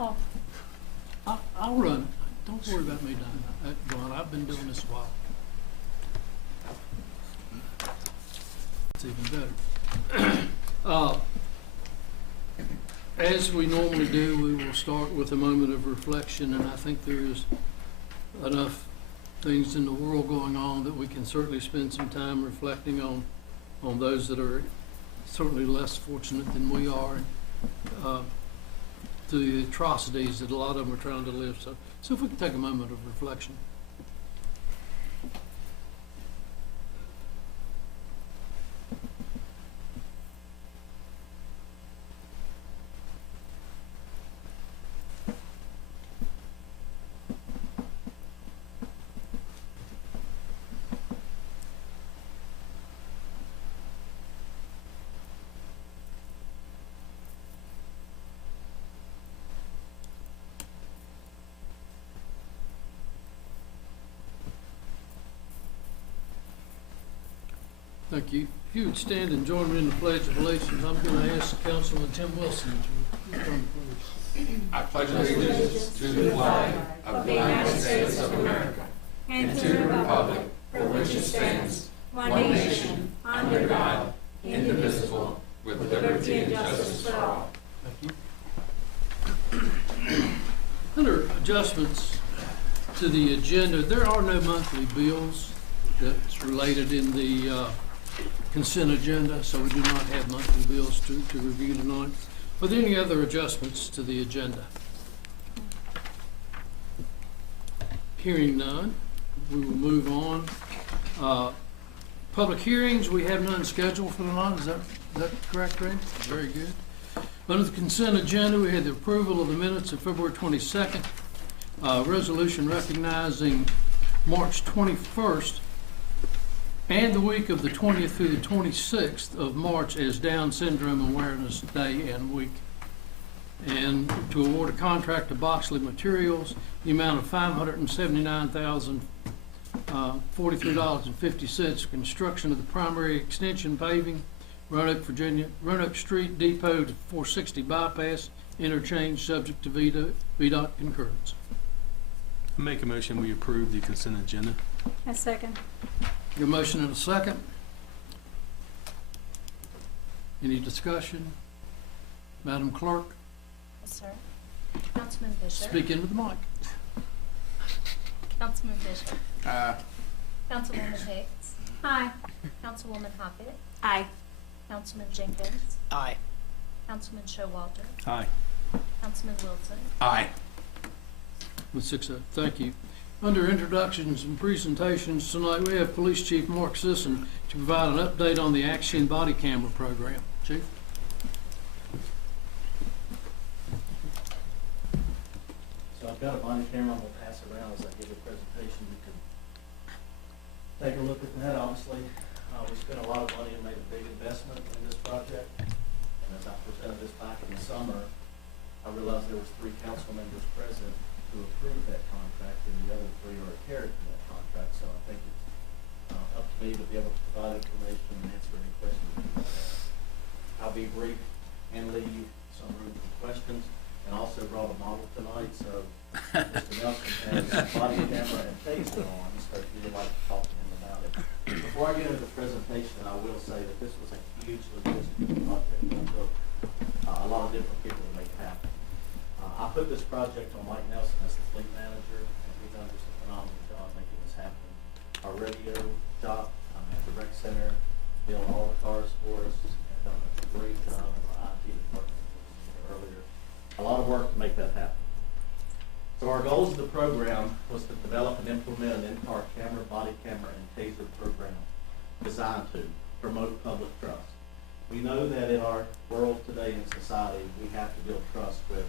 Oh, I'll run. Don't worry about me, Don. I've been doing this a while. It's even better. As we normally do, we will start with a moment of reflection, and I think there is enough things in the world going on that we can certainly spend some time reflecting on those that are certainly less fortunate than we are, the atrocities that a lot of them are trying to live. So if we can take a moment of reflection. Thank you. If you would stand and join me in the Pledge of Allegiance, I'm going to ask Councilman Tim Wilson to come, please. I pledge allegiance to the flag of the United States of America and to the republic for which it stands, one nation, under God, indivisible, with liberty and justice for all. Thank you. Under adjustments to the agenda, there are no monthly bills that's related in the consent agenda, so we do not have monthly bills to review tonight. Are there any other adjustments to the agenda? Hearing none, we will move on. Public hearings, we have none scheduled for tonight. Is that correct, Randy? Very good. Under the consent agenda, we had the approval of the minutes of February 22nd, resolution recognizing March 21st and the week of the 20th through the 26th of March as Down Syndrome Awareness Day and Week. And to award a contract to Boxley Materials, the amount of $579,043.50 construction of the primary extension paving, Roanoke, Virginia, Roanoke Street Depot to 460 bypass interchange, subject to VDOT concurrence. Make a motion we approve the consent agenda. a second. Your motion and a second. Any discussion? Madam Clerk, Yes, sir. Councilman Bishop. speak into the mic. Councilman Bishop. Councilwoman Hicks. Aye. Councilwoman Hoppett. Aye. Councilman Jenkins. Aye. Councilman Showalter. Aye. Councilman Wilson. Aye. With 6-0. Thank you. Under introductions and presentations tonight, we have Police Chief Mark Sisson to provide an update on the Action Body Camera Program. Chief? So I've got a body camera I'm going to pass around as I give a presentation. You can take a look at that. Obviously, we spent a lot of money and made a big investment in this project. And as I presented this back in the summer, I realized there was 3 council members present who approved that contract, and the other 3 are adherent to that contract. So I think it's up to me to be able to provide information and answer any questions you might have. I'll be brief and leave some room for questions, and also brought a model tonight, so Mr. Nelson has body camera and taser on, so if you would like to talk to him about it. Before I get into the presentation, I will say that this was a huge logistical project. It took a lot of different people to make it happen. I put this project on Mike Nelson as the fleet manager, and he's done just a phenomenal job making this happen. Our radio shop at the rec center built all the cars for us and done a great job of our IT department earlier. A lot of work to make that happen. So our goals of the program was to develop and implement an in-car camera, body camera, and taser program designed to promote public trust. We know that in our world today in society, we have to build trust with.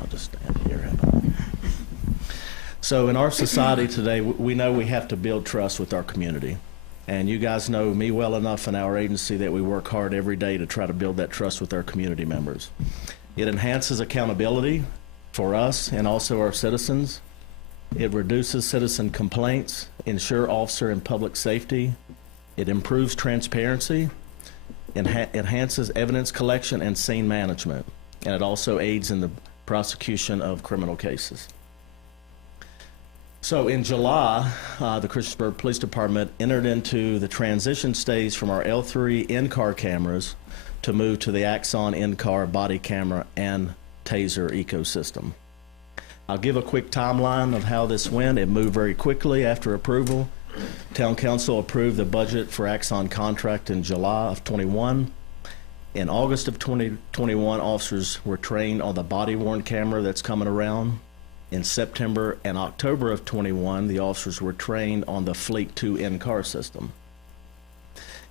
I'll just stand here. So in our society today, we know we have to build trust with our community. And you guys know me well enough in our agency that we work hard every day to try to build that trust with our community members. It enhances accountability for us and also our citizens. It reduces citizen complaints, ensure officer and public safety. It improves transparency. enhances evidence collection and scene management, and it also aids in the prosecution of criminal cases. So in July, the Christiansburg Police Department entered into the transition stage from our L3 in-car cameras to move to the Axon in-car body camera and Taser ecosystem. I'll give a quick timeline of how this went. It moved very quickly after approval. Town Council approved the budget for Axon contract in July of 21. In August of 2021, officers were trained on the body-worn camera that's coming around. In September and October of 21, the officers were trained on the Fleet 2 in-car system.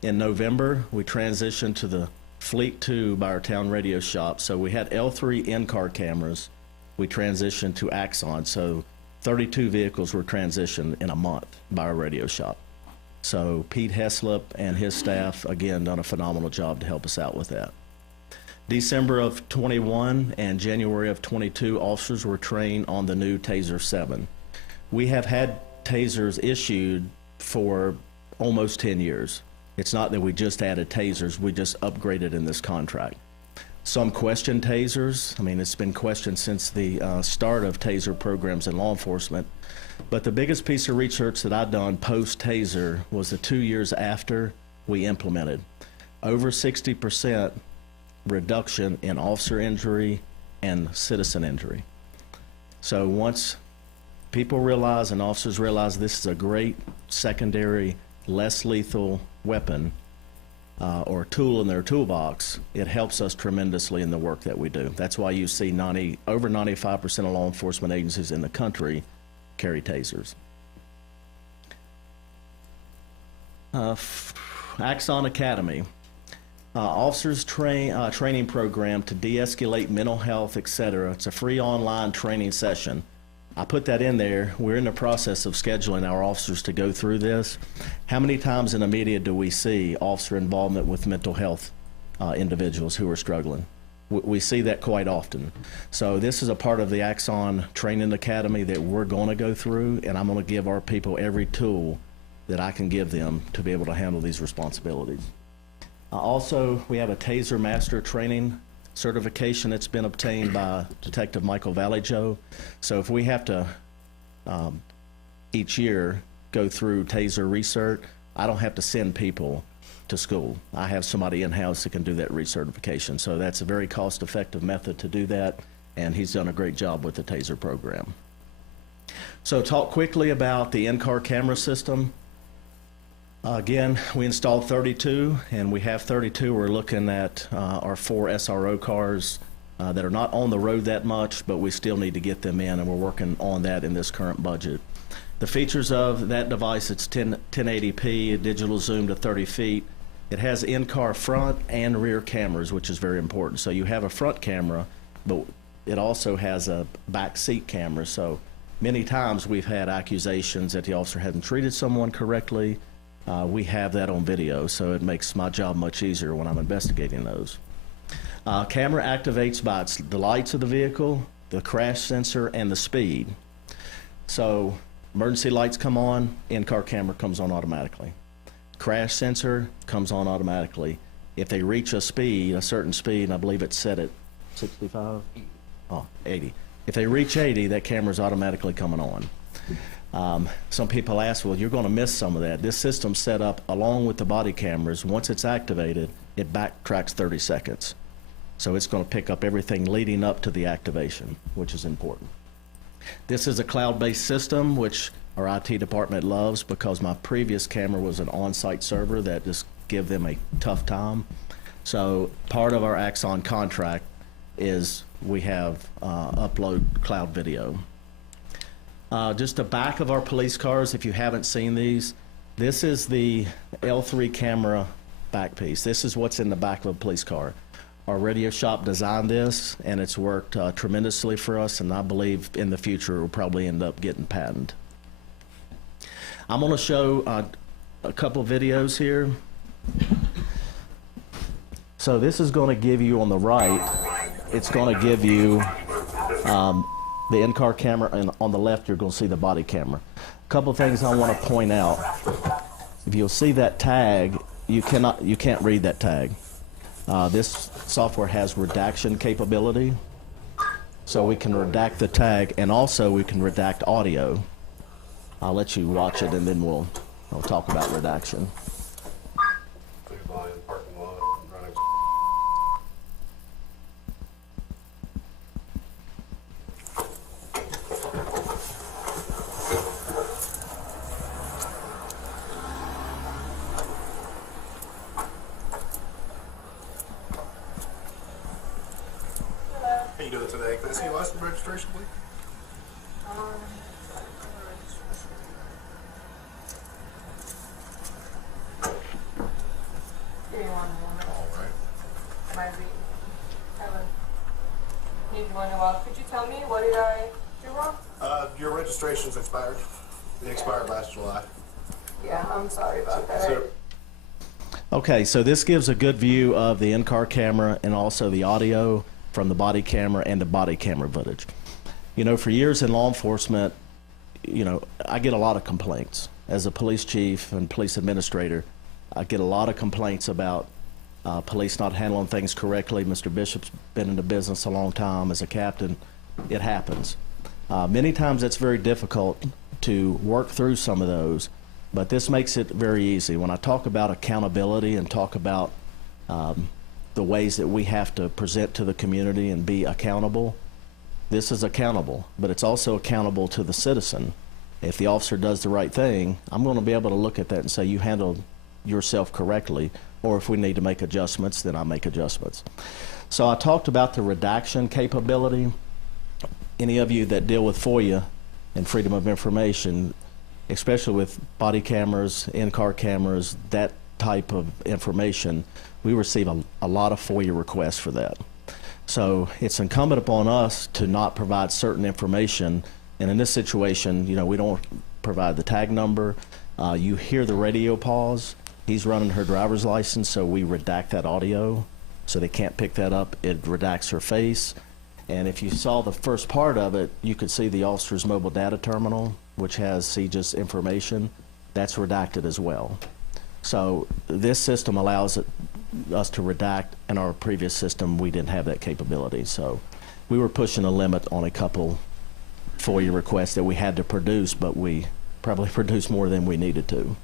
In November, we transitioned to the Fleet 2 by our town radio shop. So we had L3 in-car cameras. We transitioned to Axon. So 32 vehicles were transitioned in a month by our radio shop. So Pete Heslop and his staff, again, done a phenomenal job to help us out with that. December of 21 and January of 22, officers were trained on the new Taser 7. We have had Tasers issued for almost 10 years. It's not that we just added Tasers, we just upgraded in this contract. Some question Tasers. I mean, it's been questioned since the start of Taser programs in law enforcement. But the biggest piece of research that I've done post-Taser was the 2 years after we implemented. Over 60% reduction in officer injury and citizen injury. So once people realize and officers realize this is a great secondary, less lethal weapon or tool in their toolbox, it helps us tremendously in the work that we do. That's why you see over 95% of law enforcement agencies in the country carry Tasers. Axon Academy. Officers training program to de-escalate mental health, etc. It's a free online training session. I put that in there. We're in the process of scheduling our officers to go through this. How many times in the media do we see officer involvement with mental health individuals who are struggling? We see that quite often. So this is a part of the Axon Training Academy that we're going to go through, and I'm going to give our people every tool that I can give them to be able to handle these responsibilities. Also, we have a Taser Master Training certification that's been obtained by Detective Michael Vallejo. So if we have to, each year, go through Taser research, I don't have to send people to school. I have somebody in-house that can do that recertification. So that's a very cost-effective method to do that, and he's done a great job with the Taser program. So talk quickly about the in-car camera system. Again, we installed 32, and we have 32. We're looking at our 4 SRO cars that are not on the road that much, but we still need to get them in, and we're working on that in this current budget. The features of that device, it's 1080p, a digital zoom to 30 feet. It has in-car front and rear cameras, which is very important. So you have a front camera, but it also has a back seat camera. So many times we've had accusations that the officer hadn't treated someone correctly. We have that on video, so it makes my job much easier when I'm investigating those. Camera activates by the lights of the vehicle, the crash sensor, and the speed. So emergency lights come on, in-car camera comes on automatically. Crash sensor comes on automatically. If they reach a speed, a certain speed, and I believe it's set at 65? Oh, 80. If they reach 80, that camera's automatically coming on. Some people ask, well, you're going to miss some of that. This system's set up along with the body cameras. Once it's activated, it backtracks 30 seconds. So it's going to pick up everything leading up to the activation, which is important. This is a cloud-based system, which our IT department loves because my previous camera was an on-site server that just give them a tough time. So part of our Axon contract is we have upload cloud video. Just the back of our police cars, if you haven't seen these, this is the L3 camera back piece. This is what's in the back of a police car. Our radio shop designed this, and it's worked tremendously for us, and I believe in the future it will probably end up getting patented. I'm going to show a couple videos here. So this is going to give you on the right, it's going to give you the in-car camera, and on the left you're going to see the body camera. A couple things I want to point out. If you'll see that tag, you can't read that tag. This software has redaction capability, so we can redact the tag, and also we can redact audio. I'll let you watch it, and then we'll talk about redaction. How you doing today? Can I see your license registration, please? Give me one moment. All right. Might be need one while. Could you tell me what did I do wrong? Your registration's expired. It expired last July. Yeah, I'm sorry about that. So, Okay, so this gives a good view of the in-car camera and also the audio from the body camera and the body camera footage. You know, for years in law enforcement, you know, I get a lot of complaints. As a police chief and police administrator, I get a lot of complaints about police not handling things correctly. Mr. Bishop's been in the business a long time as a captain. It happens. Many times it's very difficult to work through some of those, but this makes it very easy. When I talk about accountability and talk about the ways that we have to present to the community and be accountable, this is accountable, but it's also accountable to the citizen. If the officer does the right thing, I'm going to be able to look at that and say, you handled yourself correctly, or if we need to make adjustments, then I make adjustments. So I talked about the redaction capability. Any of you that deal with FOIA and Freedom of Information, especially with body cameras, in-car cameras, that type of information, we receive a lot of FOIA requests for that. So it's incumbent upon us to not provide certain information. And in this situation, you know, we don't provide the tag number. You hear the radio pause. He's running her driver's license, so we redact that audio so they can't pick that up. It redacts her face. And if you saw the first part of it, you could see the officer's mobile data terminal, which has CJIS information. That's redacted as well. So this system allows us to redact. In our previous system, we didn't have that capability. So we were pushing a limit on a couple FOIA requests that we had to produce, but we probably produced more than we needed to.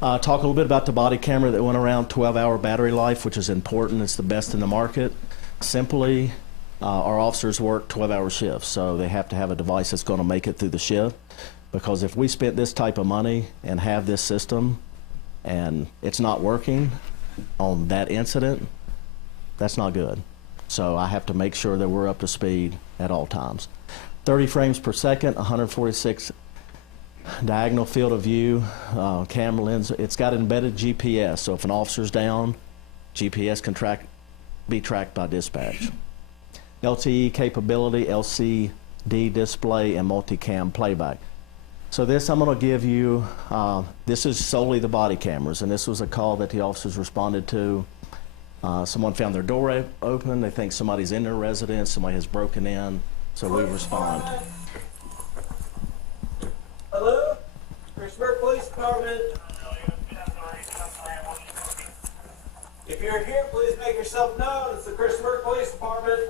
Talk a little bit about the body camera that went around 12-hour battery life, which is important. It's the best in the market. Simply, our officers work 12-hour shifts, so they have to have a device that's going to make it through the shift. Because if we spent this type of money and have this system and it's not working on that incident, that's not good. So I have to make sure that we're up to speed at all times. 30 frames per second, 146 diagonal field of view, camera lens. It's got embedded GPS, so if an officer's down, GPS can be tracked by dispatch. LTE capability, LCD display, and multicam playback. So this I'm going to give you, this is solely the body cameras, and this was a call that the officers responded to. Someone found their door open. They think somebody's in their residence, somebody has broken in, so we respond. Hello? Christopher Police Department. If you're here, please make yourself known. It's the Christopher Police Department.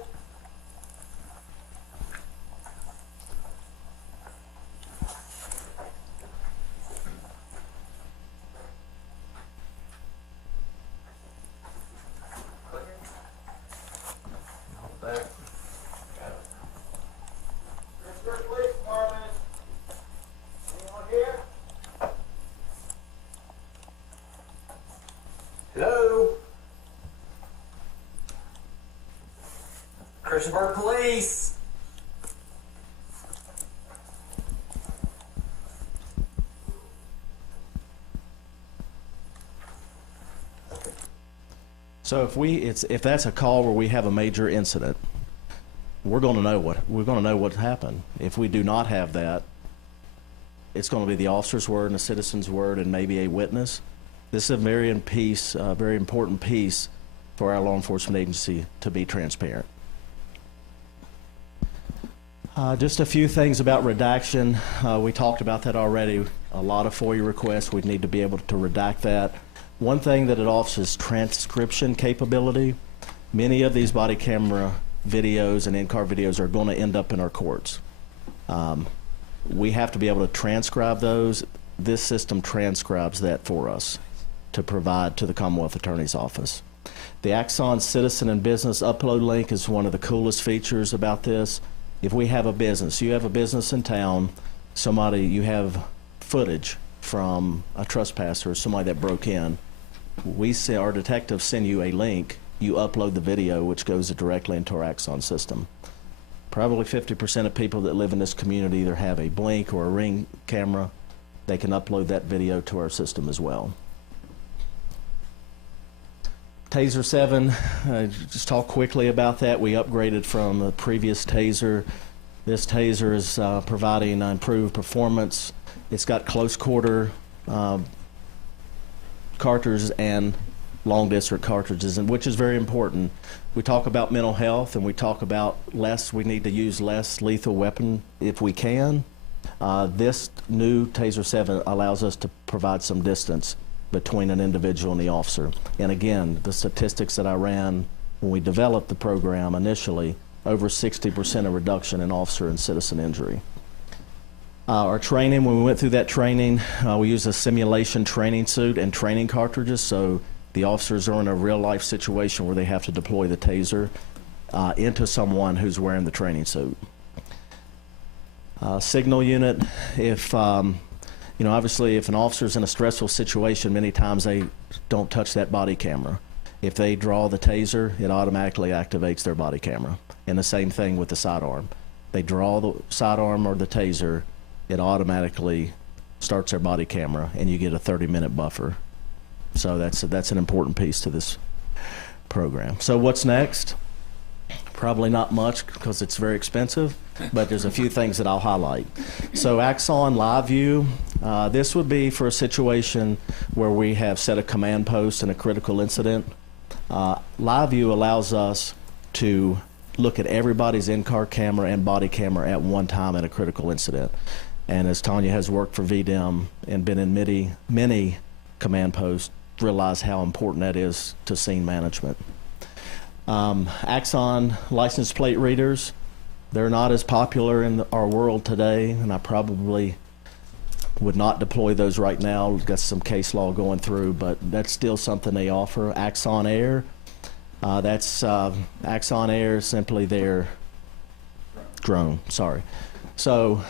Christopher Police Department. Anyone here? Hello? Christopher Police. So if that's a call where we have a major incident, we're going to know what happened. If we do not have that, it's going to be the officer's word and the citizen's word and maybe a witness. This is a very important piece for our law enforcement agency to be transparent. Just a few things about redaction. We talked about that already. A lot of FOIA requests, we need to be able to redact that. One thing that it offers is transcription capability. Many of these body camera videos and in-car videos are going to end up in our courts. We have to be able to transcribe those. This system transcribes that for us to provide to the Commonwealth Attorney's Office. The Axon Citizen and Business Upload Link is one of the coolest features about this. If we have a business, you have a business in town, you have footage from a trespasser or somebody that broke in, our detectives send you a link, you upload the video, which goes directly into our Axon system. Probably 50% of people that live in this community either have a Blink or a Ring camera. They can upload that video to our system as well. Taser 7, just talk quickly about that. We upgraded from the previous Taser. This Taser is providing improved performance. It's got close quarter cartridges and long distance cartridges, and which is very important. We talk about mental health, and we talk about we need to use less lethal weapon if we can. This new Taser 7 allows us to provide some distance between an individual and the officer. And again, the statistics that I ran when we developed the program initially, over 60% of reduction in officer and citizen injury. Our training, when we went through that training, we used a simulation training suit and training cartridges, so the officers are in a real-life situation where they have to deploy the Taser into someone who's wearing the training suit. Signal unit, obviously if an officer's in a stressful situation, many times they don't touch that body camera. If they draw the Taser, it automatically activates their body camera. And the same thing with the sidearm. They draw the sidearm or the Taser, it automatically starts their body camera, and you get a 30-minute buffer. So that's an important piece to this program. So what's next? Probably not much because it's very expensive, but there's a few things that I'll highlight. So Axon Live View, this would be for a situation where we have set a command post in a critical incident. Live View allows us to look at everybody's in-car camera and body camera at one time in a critical incident. And as Tanya has worked for VDEM and been in many command posts, realize how important that is to scene management. Axon license plate readers, they're not as popular in our world today, and I probably would not deploy those right now. We've got some case law going through, but that's still something they offer. Axon Air, Axon Air is simply their drone, sorry. So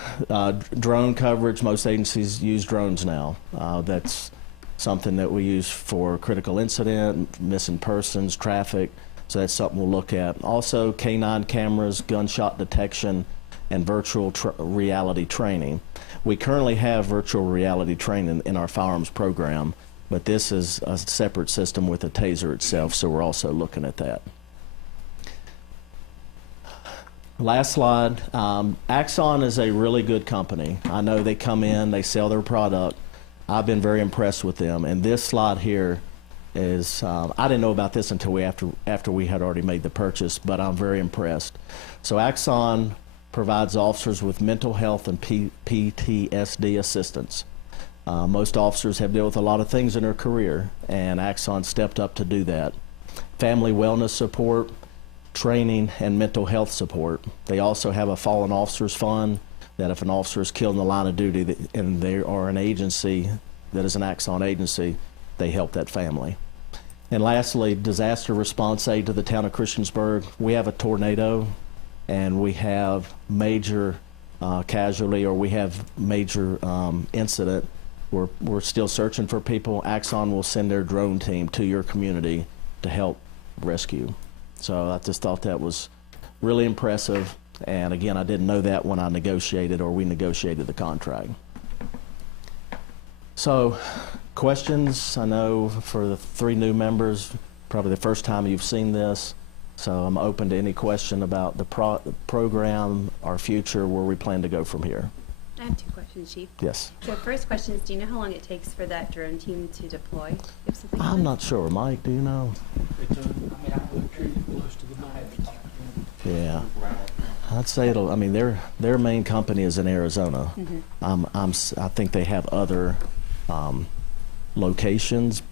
drone coverage, most agencies use drones now. That's something that we use for critical incident, missing persons, traffic. So that's something we'll look at. Also, K9 cameras, gunshot detection, and virtual reality training. We currently have virtual reality training in our firearms program, but this is a separate system with a Taser itself, so we're also looking at that. Last slide. Axon is a really good company. I know they come in, they sell their product. I've been very impressed with them, and this slide here is, I didn't know about this until after we had already made the purchase, but I'm very impressed. So Axon provides officers with mental health and PTSD assistance. Most officers have dealt with a lot of things in their career, and Axon stepped up to do that. Family wellness support, training, and mental health support. They also have a fallen officers fund that if an officer is killed in the line of duty and they are an agency that is an Axon agency, they help that family. And lastly, disaster response aid to the town of Christiansburg. We have a tornado and we have major casualty, or we have major incident. We're still searching for people. Axon will send their drone team to your community to help rescue. So I just thought that was really impressive. And again, I didn't know that when we negotiated the contract. So questions, I know for the 3 new members, probably the first time you've seen this. So I'm open to any question about the program, our future, where we plan to go from here. I have 2 questions, Chief. Yes. So first question is, do you know how long it takes for that drone team to deploy? I'm not sure. Mike, do you know? Yeah. I'd say their main company is in Arizona. Mm-hmm. I think they have other locations,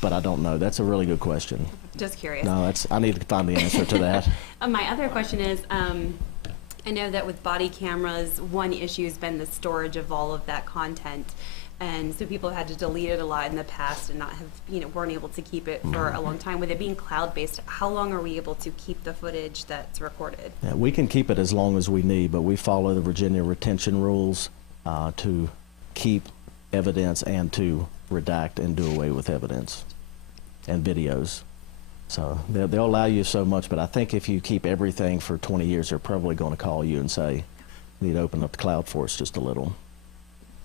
but I don't know. That's a really good question. Just curious. No, I need to find the answer to that. My other question is, I know that with body cameras, one issue has been the storage of all of that content. And so people have had to delete it a lot in the past and not have, weren't able to keep it for a long time. With it being cloud-based, how long are we able to keep the footage that's recorded? Yeah, we can keep it as long as we need, but we follow the Virginia retention rules to keep evidence and to redact and do away with evidence and videos. So they'll allow you so much, but I think if you keep everything for 20 years, they're probably going to call you and say, you need to open up the cloud for us just a little.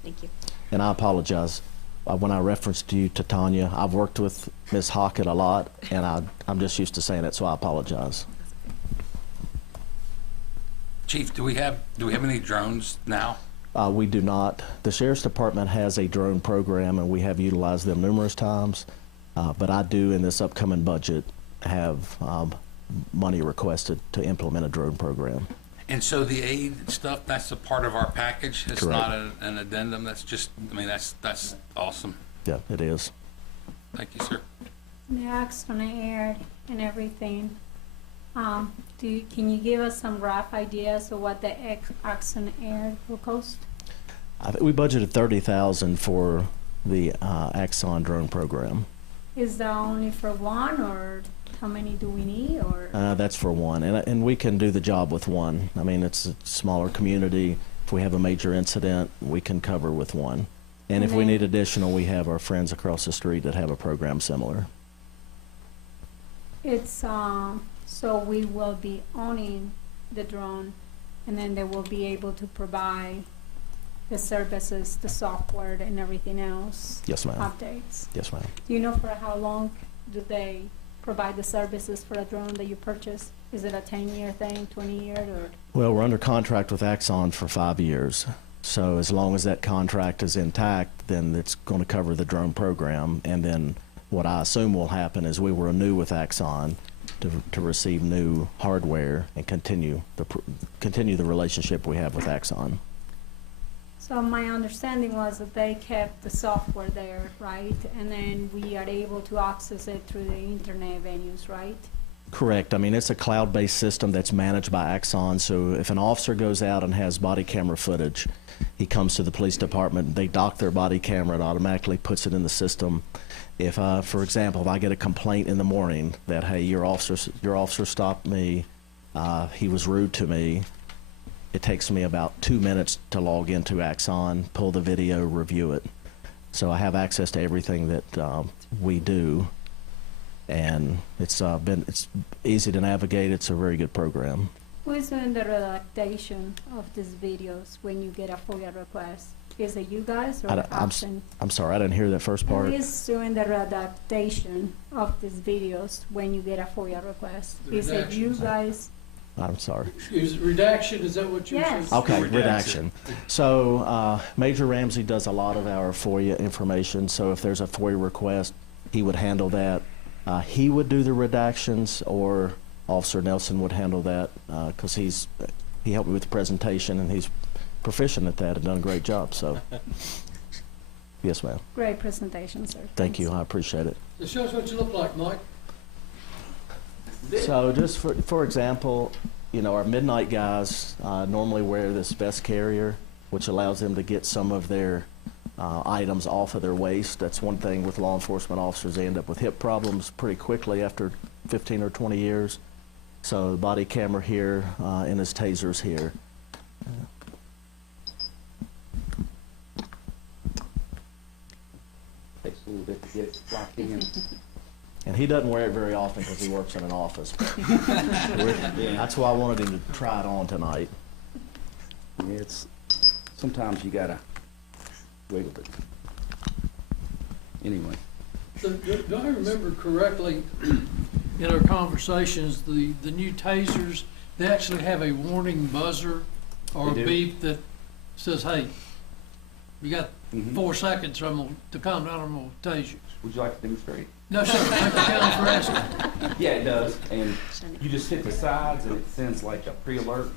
Thank you. And I apologize. When I referenced you to Tanya, I've worked with Ms. Hockett a lot, and I'm just used to saying it, so I apologize. Chief, do we have any drones now? We do not. The Sheriff's Department has a drone program, and we have utilized them numerous times. But I do, in this upcoming budget, have money requested to implement a drone program. And so the aid stuff, that's a part of our package? It's Correct. not an addendum? That's just, that's awesome. Yeah, it is. Thank you, sir. The acts on the air and everything. Can you give us some rough ideas of what the acts on the air will cost? I think we budgeted $30,000 for the Axon drone program. Is that only for one, or how many do we need, or? That's for one, and we can do the job with one. I mean, it's a smaller community. If we have a major incident, we can cover with one. And if we need additional, we have our friends across the street that have a program similar. It's, so we will be owning the drone, and then they will be able to provide the services, the software, and everything else. Yes, ma'am. Updates. Yes, ma'am. Do you know for how long do they provide the services for a drone that you purchase? Is it a 10-year thing, 20-year, or? Well, we're under contract with Axon for 5 years. So as long as that contract is intact, then it's going to cover the drone program. And then what I assume will happen is we will renew with Axon to receive new hardware and continue the relationship we have with Axon. So my understanding was that they kept the software there, right? And then we are able to access it through the internet venues, right? Correct. I mean, it's a cloud-based system that's managed by Axon. So if an officer goes out and has body camera footage, he comes to the police department, they dock their body camera, it automatically puts it in the system. If, for example, if I get a complaint in the morning that, hey, your officer stopped me, he was rude to me, it takes me about 2 minutes to log into Axon, pull the video, review it. So I have access to everything that we do, and it's easy to navigate. It's a very good program. Who is doing the redactation of these videos when you get a FOIA request? Is it you guys or Option? I'm sorry, I didn't hear that first part. Who is doing the redactation of these videos when you get a FOIA request? Is it you guys? I'm sorry. Is redaction, is that what you're saying? Yes. Okay, redaction. So Major Ramsey does a lot of our FOIA information. So if there's a FOIA request, he would handle that. He would do the redactions, or Officer Nelson would handle that because he helped me with the presentation, and he's proficient at that and done a great job. So, yes, ma'am. Great presentation, sir. Thank you. I appreciate it. So show us what you look like, Mike. So just for example, our midnight guys normally wear this vest carrier, which allows them to get some of their items off of their waist. That's one thing with law enforcement officers. They end up with hip problems pretty quickly after 15 or 20 years. So the body camera here and his tasers here. Takes a little bit to get it locked in. And he doesn't wear it very often because he works in an office. That's why I wanted him to try it on tonight. Yeah, sometimes you gotta wiggle it. Anyway. So, do I remember correctly, in our conversations, the new tasers, they actually have a warning buzzer or a beep that says, hey, you got 4 seconds to calm down, I'm gonna tase you. Would you like to demonstrate? No, sir, thank you kindly for asking. Yeah, it does. And you just hit the sides and it sends like a pre-alert.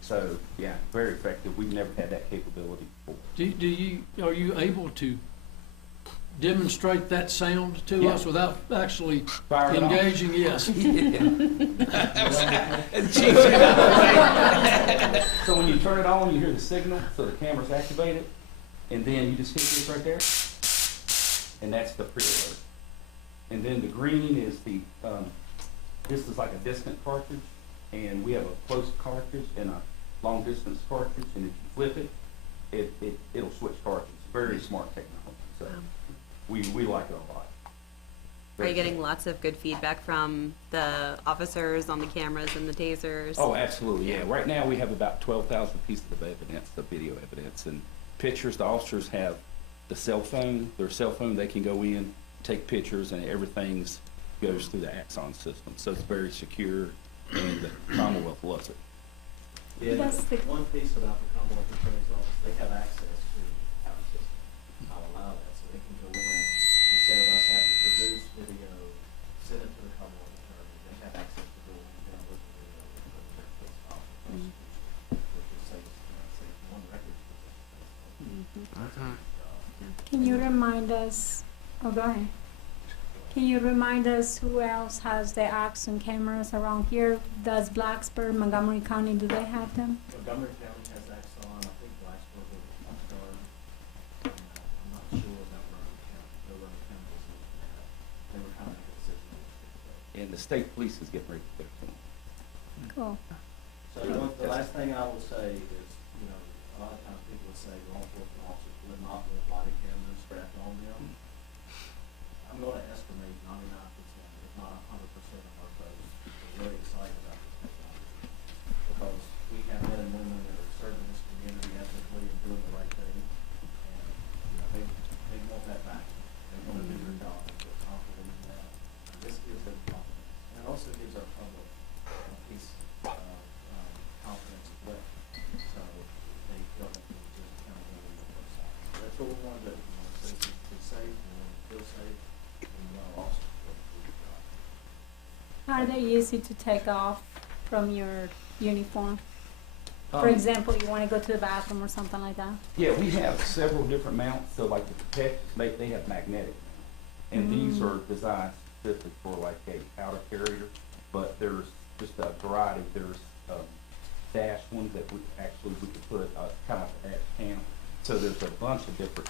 So, yeah, very effective. We've never had that capability before. Are you able to demonstrate that sound to Yeah. us without actually Fire it off. engaging? Yes. So when you turn it on, you hear the signal, so the camera's activated, and then you just hit this right there, and that's the pre-alert. And then the green is the, this is like a distant cartridge, and we have a close cartridge and a long distance cartridge, and if you flip it, it'll switch cartridges. Very smart technology, so we like it a lot. Are you getting lots of good feedback from the officers on the cameras and the tasers? Oh, absolutely, yeah. Right now, we have about 12,000 pieces of evidence, the video evidence, and pictures. The officers have their cell phone, they can go in, take pictures, and everything's goes through the Axon system. So it's very secure, and the Commonwealth loves it. Yeah, one piece about the Commonwealth Attorney's Office, they have access to our system. I'll allow that, so they can go in, instead of us having to produce video, send it to the Commonwealth Attorney, they have access to go in, download the video, and put it in their case file for prosecution, which is saves one record. Can you remind us, oh, go ahead. Can you remind us who else has the Axon cameras around here? Does Blacksburg, Montgomery County, do they have them? Montgomery County has Axon, I think Blacksburg will be Upstart. I'm not sure about Rowan County, though Rowan County was looking at it. They were kind of in a situation. And the state police is getting ready to get them. Cool. So the last thing I will say is, you know, a lot of times people will say law enforcement officers would not want body cameras strapped on them. I'm going to estimate 99%, if not 100% of our folks are really excited about this technology. Because we have men and women that are serving this community ethically and doing the right thing. And, you know, they want that back. They want to do their job and feel confident in that. And this gives them confidence. And it also gives our public a piece of confidence as well. So they feel that there's just accountability on both sides. So that's what we want to do. We want citizens to be safe, we want to feel safe. Are they easy to take off from your uniform? For example, you want to go to the bathroom or something like that? Yeah, we have several different mounts. So like the protect, they have magnetic, and these are designed specific for like a outer carrier. But there's just a variety. There's dash ones that we could put kind of like a dash cam. So there's a bunch of different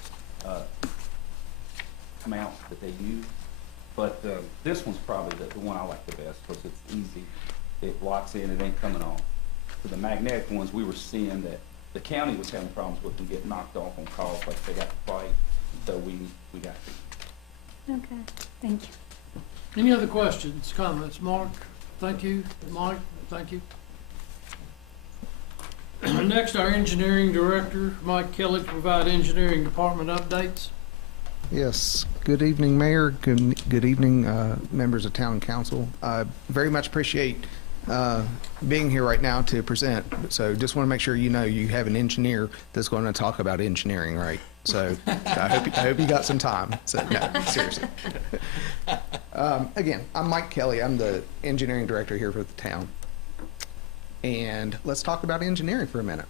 mounts that they use. But this one's probably the one I like the best because it's easy. It locks in, it ain't coming off. For the magnetic ones, we were seeing that the county was having problems with them getting knocked off on calls, like they got to fight. So we got to. Okay, thank you. Any other questions, comments? Mark, thank you. Mike, thank you. Next, our engineering director, Mike Kelly, to provide engineering department updates. Yes. Good evening, Mayor. Good evening, members of Town Council. I very much appreciate being here right now to present. So just want to make sure you know you have an engineer that's going to talk about engineering, right? So I hope you got some time. So no, seriously. Again, I'm Mike Kelly. I'm the engineering director here for the town. And let's talk about engineering for a minute.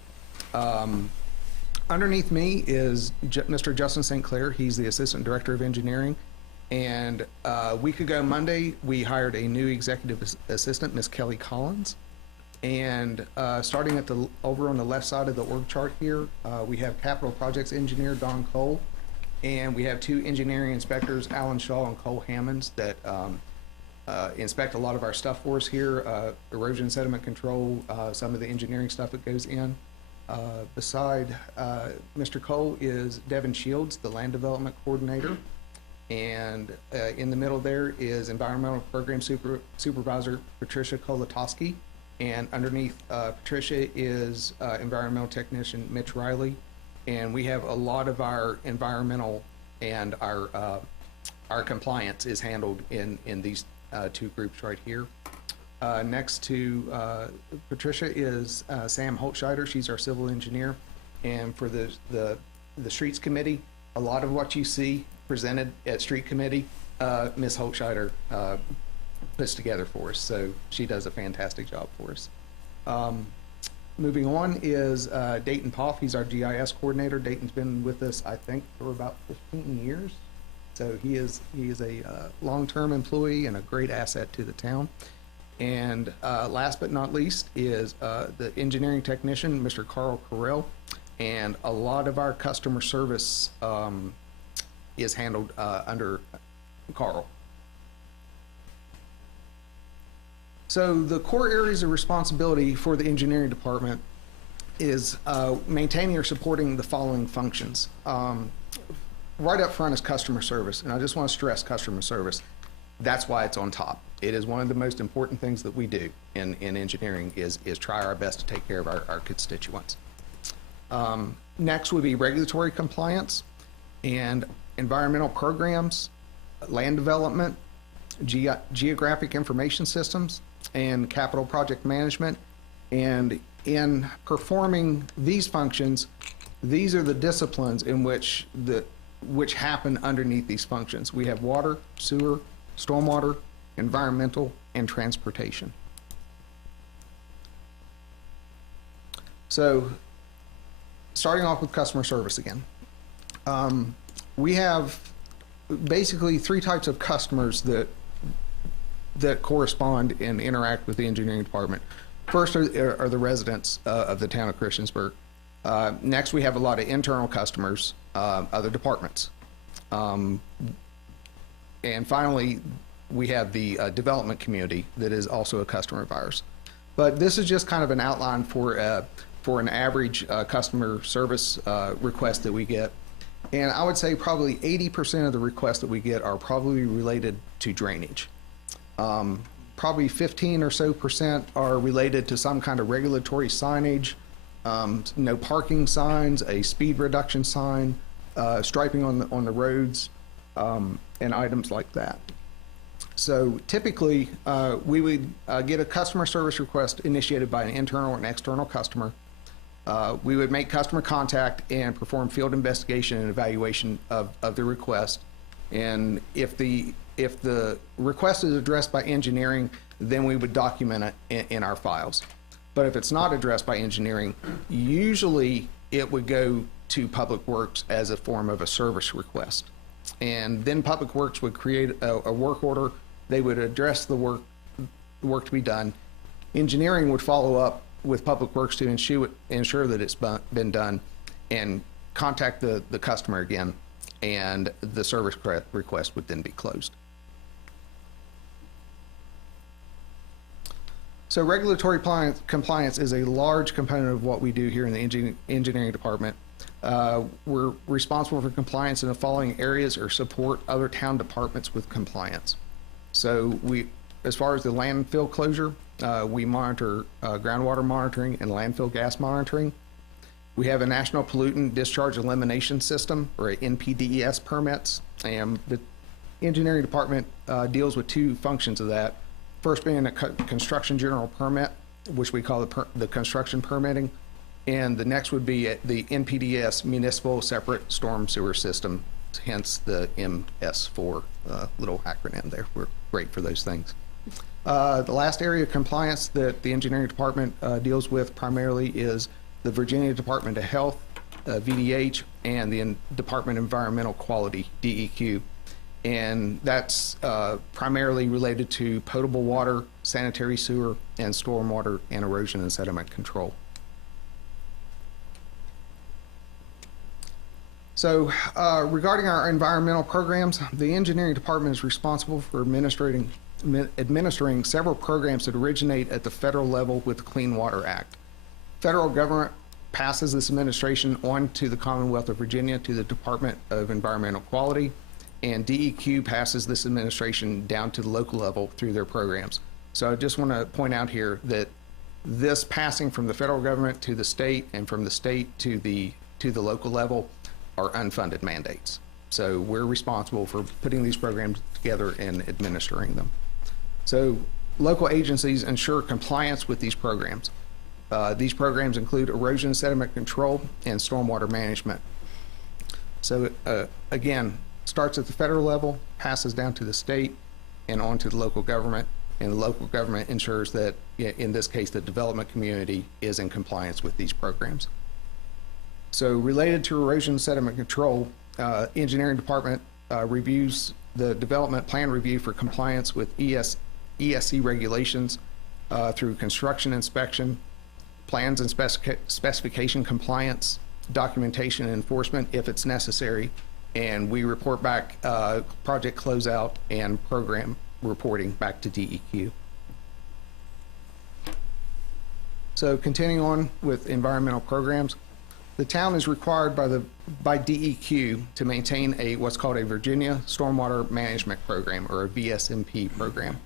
Underneath me is Mr. Justin St. Clair. He's the Assistant Director of Engineering. And a week ago Monday, we hired a new Executive Assistant, Ms. Kelly Collins. And starting at over on the left side of the org chart here, we have Capital Projects Engineer Don Cole. And we have two engineering inspectors, Alan Shaw and Cole Hammonds, that inspect a lot of our stuff for us here, erosion sediment control, some of the engineering stuff that goes in. Beside Mr. Cole is Devin Shields, the Land Development Coordinator. And in the middle there is Environmental Program Supervisor Patricia Kolatoski. And underneath Patricia is Environmental Technician Mitch Riley. And we have a lot of our environmental and our compliance is handled in these two groups right here. Next to Patricia is Sam Holtscheider. She's our civil engineer. And for the streets committee, a lot of what you see presented at street committee, Ms. Holtscheider puts together for us. So she does a fantastic job for us. Moving on is Dayton Poff. He's our GIS coordinator. Dayton's been with us, I think, for about 15 years. So he is a long-term employee and a great asset to the town. And last but not least is the engineering technician, Mr. Carl Carell. And a lot of our customer service is handled under Carl. So the core areas of responsibility for the engineering department is maintaining or supporting the following functions. Right up front is customer service, and I just want to stress customer service. That's why it's on top. It is one of the most important things that we do in engineering is try our best to take care of our constituents. Next would be regulatory compliance and environmental programs, land development, geographic information systems, and capital project management. And in performing these functions, these are the disciplines in which happen underneath these functions. We have water, sewer, stormwater, environmental, and transportation. So, starting off with customer service again. We have basically three types of customers that correspond and interact with the engineering department. First are the residents of the town of Christiansburg. Next, we have a lot of internal customers, other departments. And finally, we have the development community that is also a customer of ours. But this is just kind of an outline for an average customer service request that we get. And I would say probably 80% of the requests that we get are probably related to drainage. Probably 15 or so % are related to some kind of regulatory signage, no parking signs, a speed reduction sign, striping on the roads, and items like that. So typically, we would get a customer service request initiated by an internal and external customer. We would make customer contact and perform field investigation and evaluation of the request. And if the request is addressed by engineering, then we would document it in our files. But if it's not addressed by engineering, usually it would go to Public Works as a form of a service request. And then Public Works would create a work order. They would address the work to be done. Engineering would follow up with Public Works to ensure that it's been done and contact the customer again, and the service request would then be closed. So regulatory compliance is a large component of what we do here in the engineering department. We're responsible for compliance in the following areas or support other town departments with compliance. So as far as the landfill closure, we monitor groundwater monitoring and landfill gas monitoring. We have a National Pollutant Discharge Elimination System, or NPDES permits, and the engineering department deals with two functions of that. First being a construction general permit, which we call the construction permitting, and the next would be the NPDES Municipal Separate Storm Sewer System, hence the Ms4 little acronym there. We're great for those things. The last area of compliance that the engineering department deals with primarily is the Virginia Department of Health, VDH, and the Department of Environmental Quality, DEQ. And that's primarily related to potable water, sanitary sewer, and stormwater, and erosion and sediment control. So regarding our environmental programs, the engineering department is responsible for administering several programs that originate at the federal level with the Clean Water Act. Federal government passes this administration on to the Commonwealth of Virginia, to the Department of Environmental Quality, and DEQ passes this administration down to the local level through their programs. So I just want to point out here that this passing from the federal government to the state and from the state to the local level are unfunded mandates. So we're responsible for putting these programs together and administering them. So local agencies ensure compliance with these programs. These programs include erosion and sediment control and stormwater management. So again, starts at the federal level, passes down to the state and on to the local government, and the local government ensures that, in this case, the development community is in compliance with these programs. So related to erosion and sediment control, engineering department reviews the development plan review for compliance with ESC regulations through construction inspection, plans and specification compliance, documentation and enforcement if it's necessary, and we report back project closeout and program reporting back to DEQ. So continuing on with environmental programs, the town is required by DEQ to maintain what's called a Virginia Stormwater Management Program, or a VSMP program,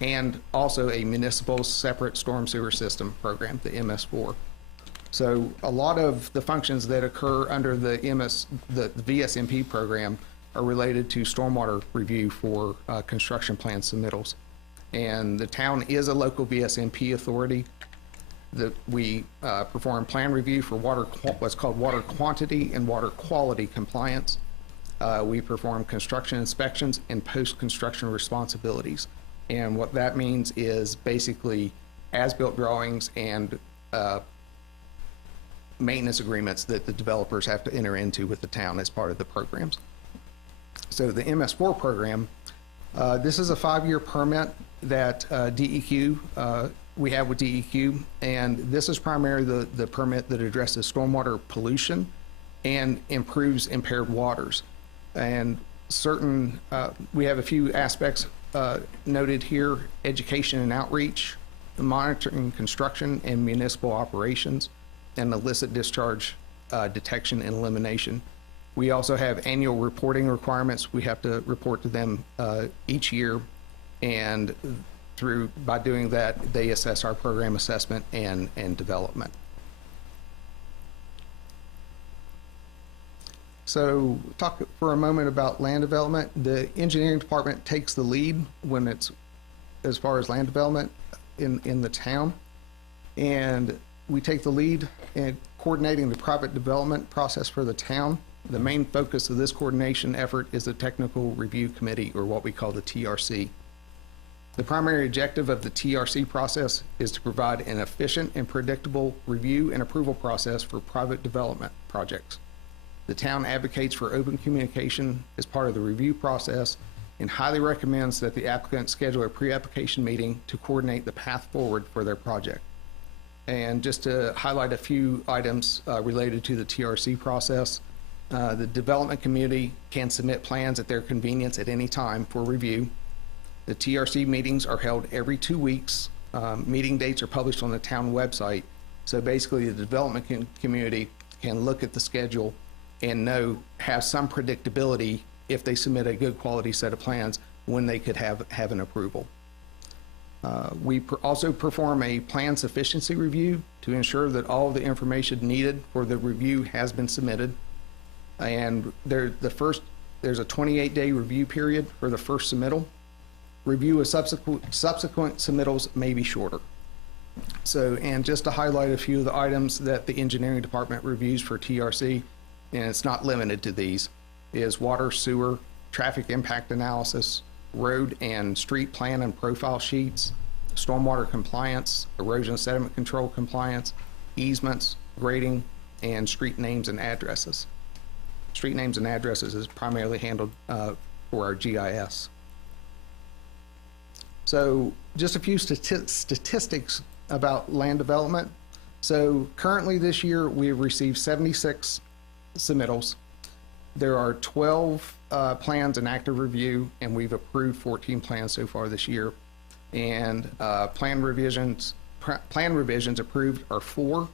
and also a municipal separate storm sewer system program, the MS4. So a lot of the functions that occur under the VSMP program are related to stormwater review for construction plan submittals. And the town is a local VSMP authority. We perform plan review for what's called water quantity and water quality compliance. We perform construction inspections and post-construction responsibilities. And what that means is basically as-built drawings and maintenance agreements that the developers have to enter into with the town as part of the programs. So the MS4 program, this is a 5-year permit that we have with DEQ, and this is primarily the permit that addresses stormwater pollution and improves impaired waters. And we have a few aspects noted here: education and outreach, monitoring construction and municipal operations, and illicit discharge detection and elimination. We also have annual reporting requirements. We have to report to them each year, and by doing that, they assess our program assessment and development. So talk for a moment about land development. The engineering department takes the lead when it's as far as land development in the town, and we take the lead in coordinating the private development process for the town. The main focus of this coordination effort is the Technical Review Committee, or what we call the TRC. The primary objective of the TRC process is to provide an efficient and predictable review and approval process for private development projects. The town advocates for open communication as part of the review process and highly recommends that the applicant schedule a pre-application meeting to coordinate the path forward for their project. And just to highlight a few items related to the TRC process, the development community can submit plans at their convenience at any time for review. The TRC meetings are held every 2 weeks. Meeting dates are published on the town website. So basically the development community can look at the schedule and have some predictability if they submit a good quality set of plans when they could have an approval. We also perform a plan sufficiency review to ensure that all of the information needed for the review has been submitted. And there's a 28-day review period for the first submittal. Review of subsequent submittals may be shorter. So, and just to highlight a few of the items that the engineering department reviews for TRC, and it's not limited to these, is water, sewer, traffic impact analysis, road and street plan and profile sheets, stormwater compliance, erosion sediment control compliance, easements, grading, and street names and addresses. Street names and addresses is primarily handled for our GIS. So just a few statistics about land development. So currently this year we have received 76 submittals. There are 12 plans in active review, and we've approved 14 plans so far this year. And plan revisions approved are 4,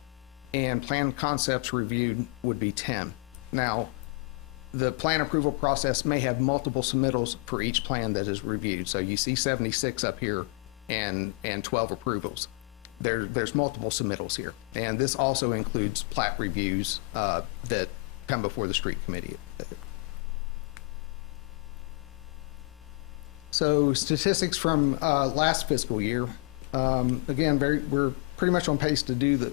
and plan concepts reviewed would be 10. Now, the plan approval process may have multiple submittals for each plan that is reviewed. So you see 76 up here and 12 approvals. There's multiple submittals here. And this also includes plat reviews that come before the street committee. So statistics from last fiscal year. Again, we're pretty much on pace to do the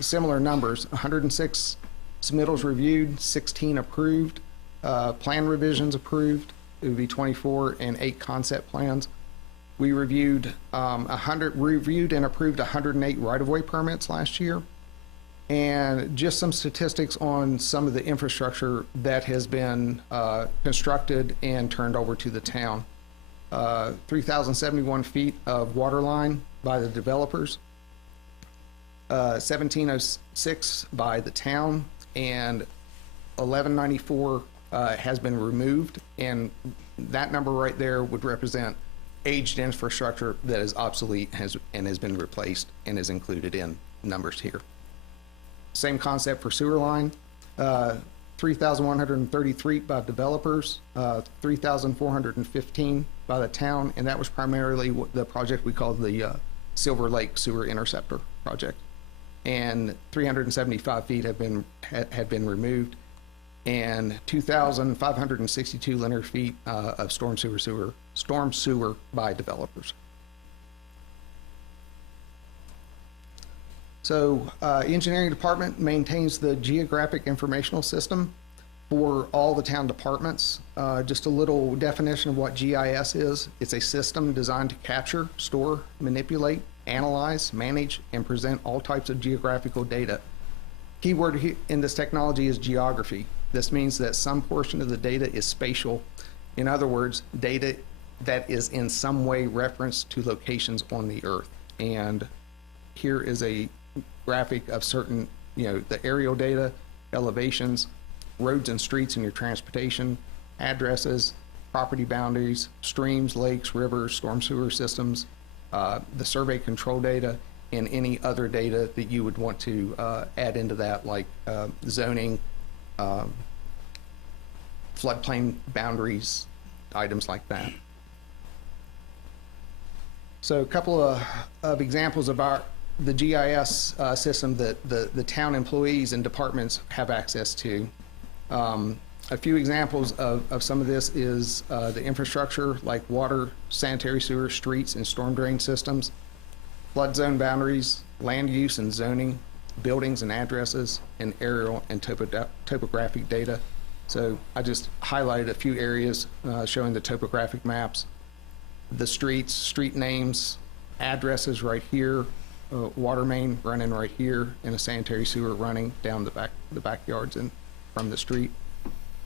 similar numbers. 106 submittals reviewed, 16 approved. Plan revisions approved, it would be 24, and 8 concept plans. We reviewed and approved 108 right-of-way permits last year, And just some statistics on some of the infrastructure that has been constructed and turned over to the town. 3,071 feet of water line by the developers, 1,706 by the town, and 1,194 has been removed, and that number right there would represent aged infrastructure that is obsolete and has been replaced and is included in numbers here. Same concept for sewer line, 3,133 by developers, 3,415 by the town, and that was primarily the project we called the Silver Lake Sewer Interceptor project. And 375 feet have been removed, and 2,562 linear feet of storm sewer by developers. So engineering department maintains the geographic informational system for all the town departments. Just a little definition of what GIS is. It's a system designed to capture, store, manipulate, analyze, manage, and present all types of geographical data. Keyword in this technology is geography. This means that some portion of the data is spatial. In other words, data that is in some way referenced to locations on the earth. And here is a graphic of certain, the aerial data, elevations, roads and streets in your transportation, addresses, property boundaries, streams, lakes, rivers, storm sewer systems, the survey control data, and any other data that you would want to add into that, like zoning, floodplain boundaries, items like that. So a couple of examples of the GIS system that the town employees and departments have access to. A few examples of some of this is the infrastructure like water, sanitary sewer, streets, and storm drain systems, flood zone boundaries, land use and zoning, buildings and addresses, and aerial and topographic data. So I just highlighted a few areas showing the topographic maps, the streets, street names, addresses right here, water main running right here, and a sanitary sewer running down the backyards and from the street,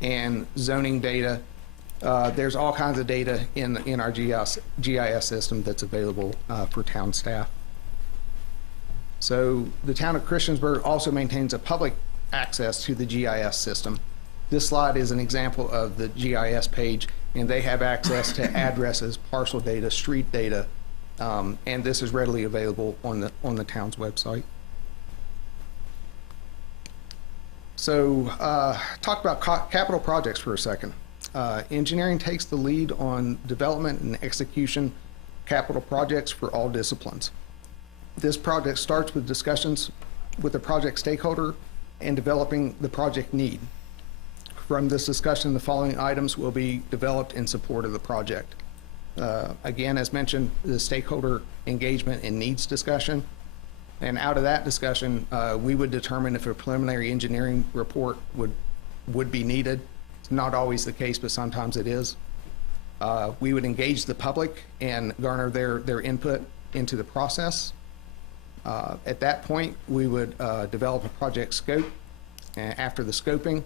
and zoning data. There's all kinds of data in our GIS system that's available for town staff. So the town of Christiansburg also maintains a public access to the GIS system. This slide is an example of the GIS page, and they have access to addresses, parcel data, street data, and this is readily available on the town's website. So talk about capital projects for a second. Engineering takes the lead on development and execution capital projects for all disciplines. This project starts with discussions with the project stakeholder and developing the project need. From this discussion, the following items will be developed in support of the project. Again, as mentioned, the stakeholder engagement and needs discussion. And out of that discussion, we would determine if a preliminary engineering report would be needed. It's not always the case, but sometimes it is. We would engage the public and garner their input into the process. At that point, we would develop a project scope. And after the scoping,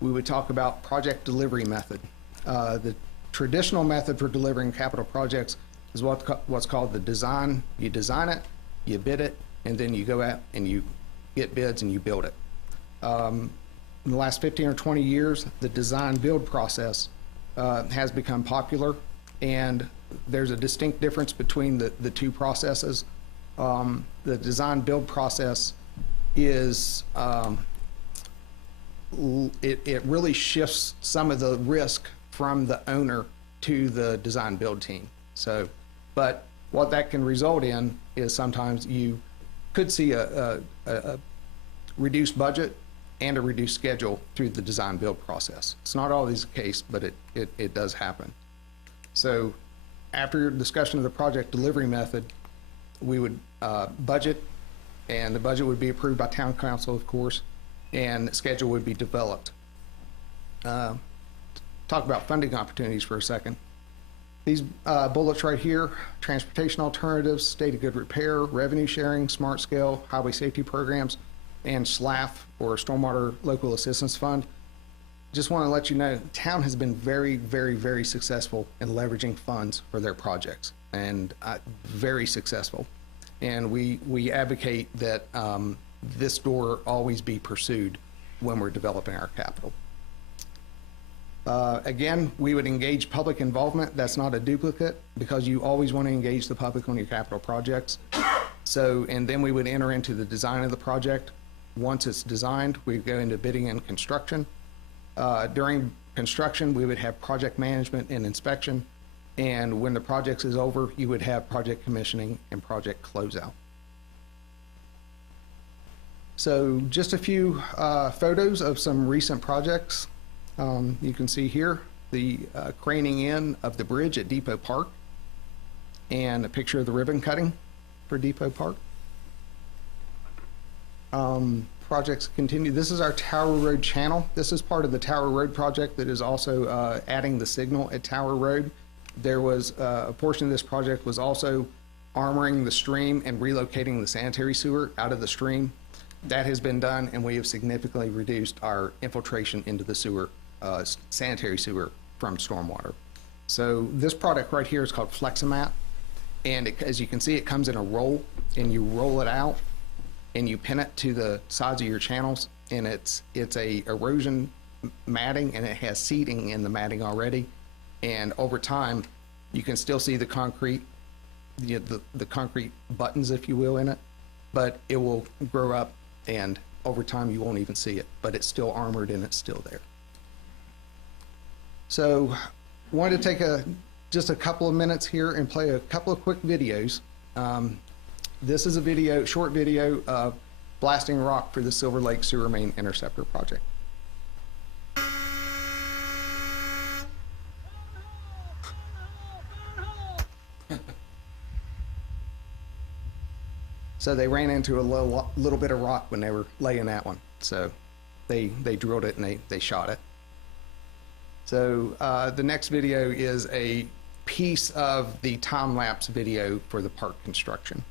we would talk about project delivery method. The traditional method for delivering capital projects is what's called the design. You design it, you bid it, and then you go out and you get bids and you build it. In the last 15 or 20 years, the design build process has become popular, and there's a distinct difference between the two processes. The design build process is it really shifts some of the risk from the owner to the design build team. So, but what that can result in is sometimes you could see a reduced budget and a reduced schedule through the design build process. It's not always the case, but it does happen. So after discussion of the project delivery method, we would budget, and the budget would be approved by town council, of course, and the schedule would be developed. Talk about funding opportunities for a second. These bullets right here: transportation alternatives, state of good repair, revenue sharing, smart scale, highway safety programs. and SLAF, or Stormwater Local Assistance Fund, just want to let you know, the town has been very, very, very successful in leveraging funds for their projects, and very successful. And we advocate that this door always be pursued when we're developing our capital. Again, we would engage public involvement. That's not a duplicate, because you always want to engage the public on your capital projects. So, and then we would enter into the design of the project. Once it's designed, we go into bidding and construction. During construction, we would have project management and inspection. And when the project is over, you would have project commissioning and project closeout. So just a few photos of some recent projects. You can see here the craning in of the bridge at Depot Park, and a picture of the ribbon cutting for Depot Park. Projects continue. This is our Tower Road channel. This is part of the Tower Road project that is also adding the signal at Tower Road. There was a portion of this project was also armoring the stream and relocating the sanitary sewer out of the stream. That has been done, and we have significantly reduced our infiltration into the sewer, sanitary sewer from stormwater. So this product right here is called Fleximat, and as you can see, it comes in a roll, and you roll it out, and you pin it to the sides of your channels, and it's a erosion matting, and it has seating in the matting already. And over time, you can still see the concrete, the concrete buttons, if you will, in it, but it will grow up, and over time you won't even see it, but it's still armored and it's still there. So wanted to take just a couple of minutes here and play a couple of quick videos. This is a short video of blasting rock for the Silver Lake Sewer Main Interceptor project. So they ran into a little bit of rock when they were laying that one. So they drilled it and they shot it. So the next video is a piece of the time-lapse video for the park construction.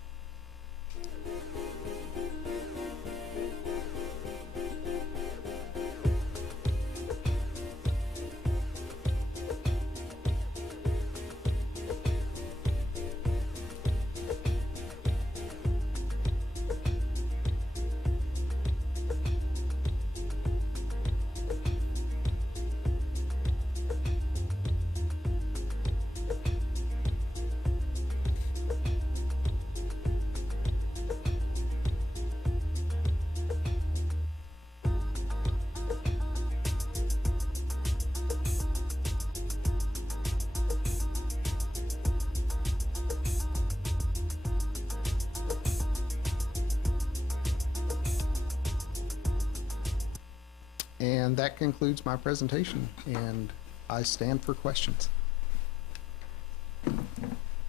And that concludes my presentation, and I stand for questions.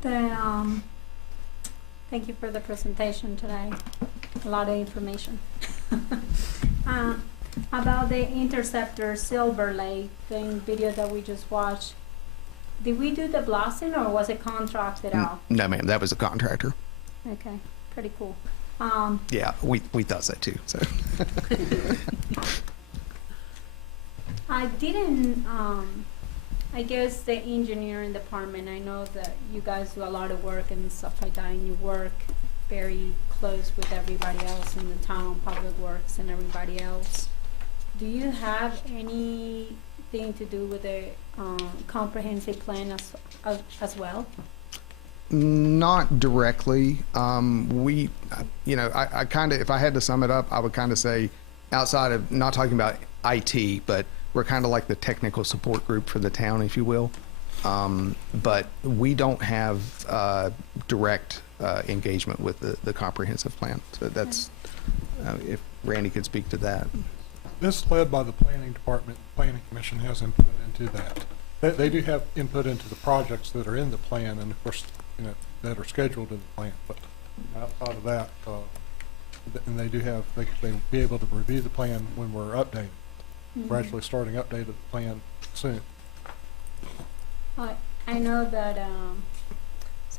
Thank you for the presentation today. A lot of information. About the Interceptor Silver Lake thing video that we just watched, did we do the blasting or was it contracted out? No, ma'am, that was a contractor. Okay, pretty cool. Yeah, we thought so too. So. I didn't, I guess the engineering department, I know that you guys do a lot of work and stuff like that, and you work very close with everybody else in the town, Public Works and everybody else. Do you have anything to do with the comprehensive plan as well? Not directly. We, I kind of, if I had to sum it up, I would kind of say, outside of not talking about IT, but we're kind of like the technical support group for the town, if you will. But we don't have direct engagement with the comprehensive plan. So that's, if Randy could speak to that. This is led by the planning department. The planning commission has input into that. They do have input into the projects that are in the plan, and of course, that are scheduled in the plan. But outside of that, and they do have, they be able to review the plan when we're updating. We're actually starting update of the plan soon. I know that,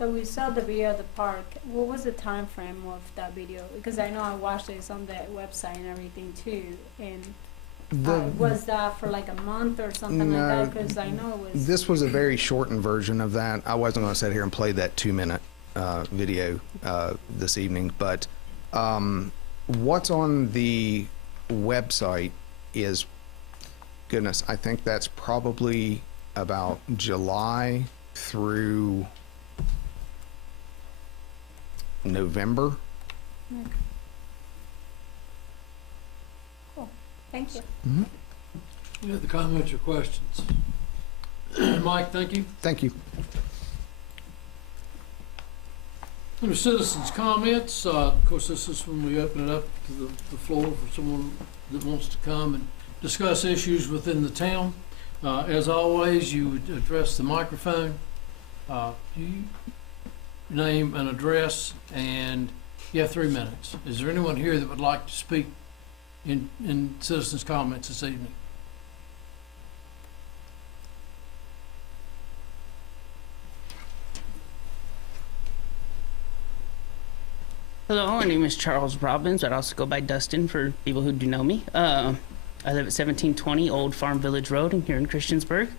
So we saw the video of the park. What was the time frame of that video? Because I know I watched it. It's on the website and everything too. And was that for like a month or something like that? Because I know it was. This was a very shortened version of that. I wasn't going to sit here and play that 2-minute video this evening, but what's on the website is, goodness, I think that's probably about July through November. Okay. Cool. Thank you. Mm-hmm. Any other comments or questions? Mike, thank you. Thank you. Under citizens' comments, of course, this is when we open it up to the floor for someone that wants to come and discuss issues within the town. As always, you would address the microphone. You name an address, and you have 3 minutes. Is there anyone here that would like to speak in citizens' comments this evening? Hello, my name is Charles Robbins. I'd also go by Dustin for people who do know me. I live at 1720 Old Farm Village Road here in Christiansburg.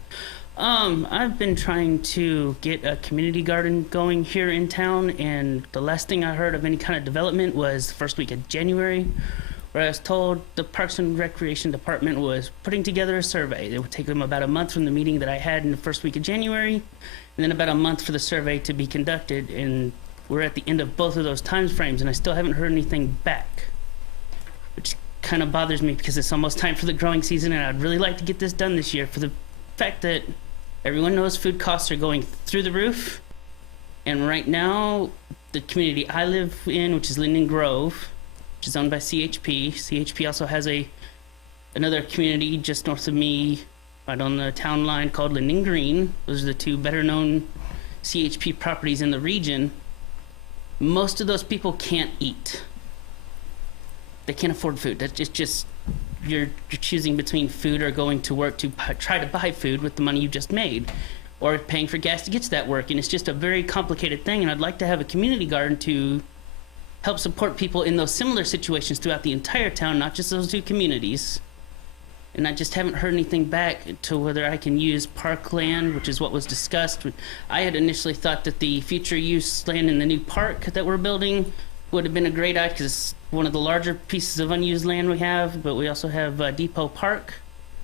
I've been trying to get a community garden going here in town, and the last thing I heard of any kind of development was the first week of January, where I was told the Parks and Recreation Department was putting together a survey. It would take them about a month from the meeting that I had in the first week of January, and then about a month for the survey to be conducted, and we're at the end of both of those time frames, and I still haven't heard anything back, which kind of bothers me because it's almost time for the growing season, and I'd really like to get this done this year for the fact that everyone knows food costs are going through the roof. And right now, the community I live in, which is Linden Grove, which is owned by CHP. CHP also has another community just north of me, right on the town line, called Linden Green. Those are the two better known CHP properties in the region. Most of those people can't eat. They can't afford food. That's just you're choosing between food or going to work to try to buy food with the money you just made, or paying for gas to get to that work. And it's just a very complicated thing. And I'd like to have a community garden to help support people in those similar situations throughout the entire town, not just those two communities. And I just haven't heard anything back to whether I can use parkland, which is what was discussed. I had initially thought that the future use land in the new park that we're building would have been a great idea because it's one of the larger pieces of unused land we have, but we also have Depot Park,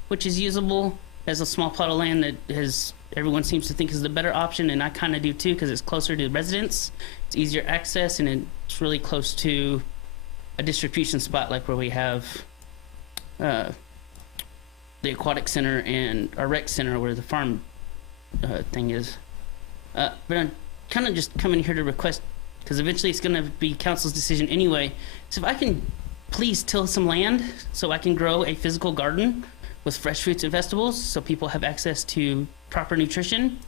which is usable as a small plot of land that everyone seems to think is the better option, and I kind of do too because it's closer to residents, it's easier access, and it's really close to a distribution spot like where we have the aquatic center and our rec center where the farm thing is. But I'm kind of just coming here to request, because eventually it's going to be council's decision anyway. So if I can please till some land so I can grow a physical garden with fresh fruits and vegetables so people have access to proper nutrition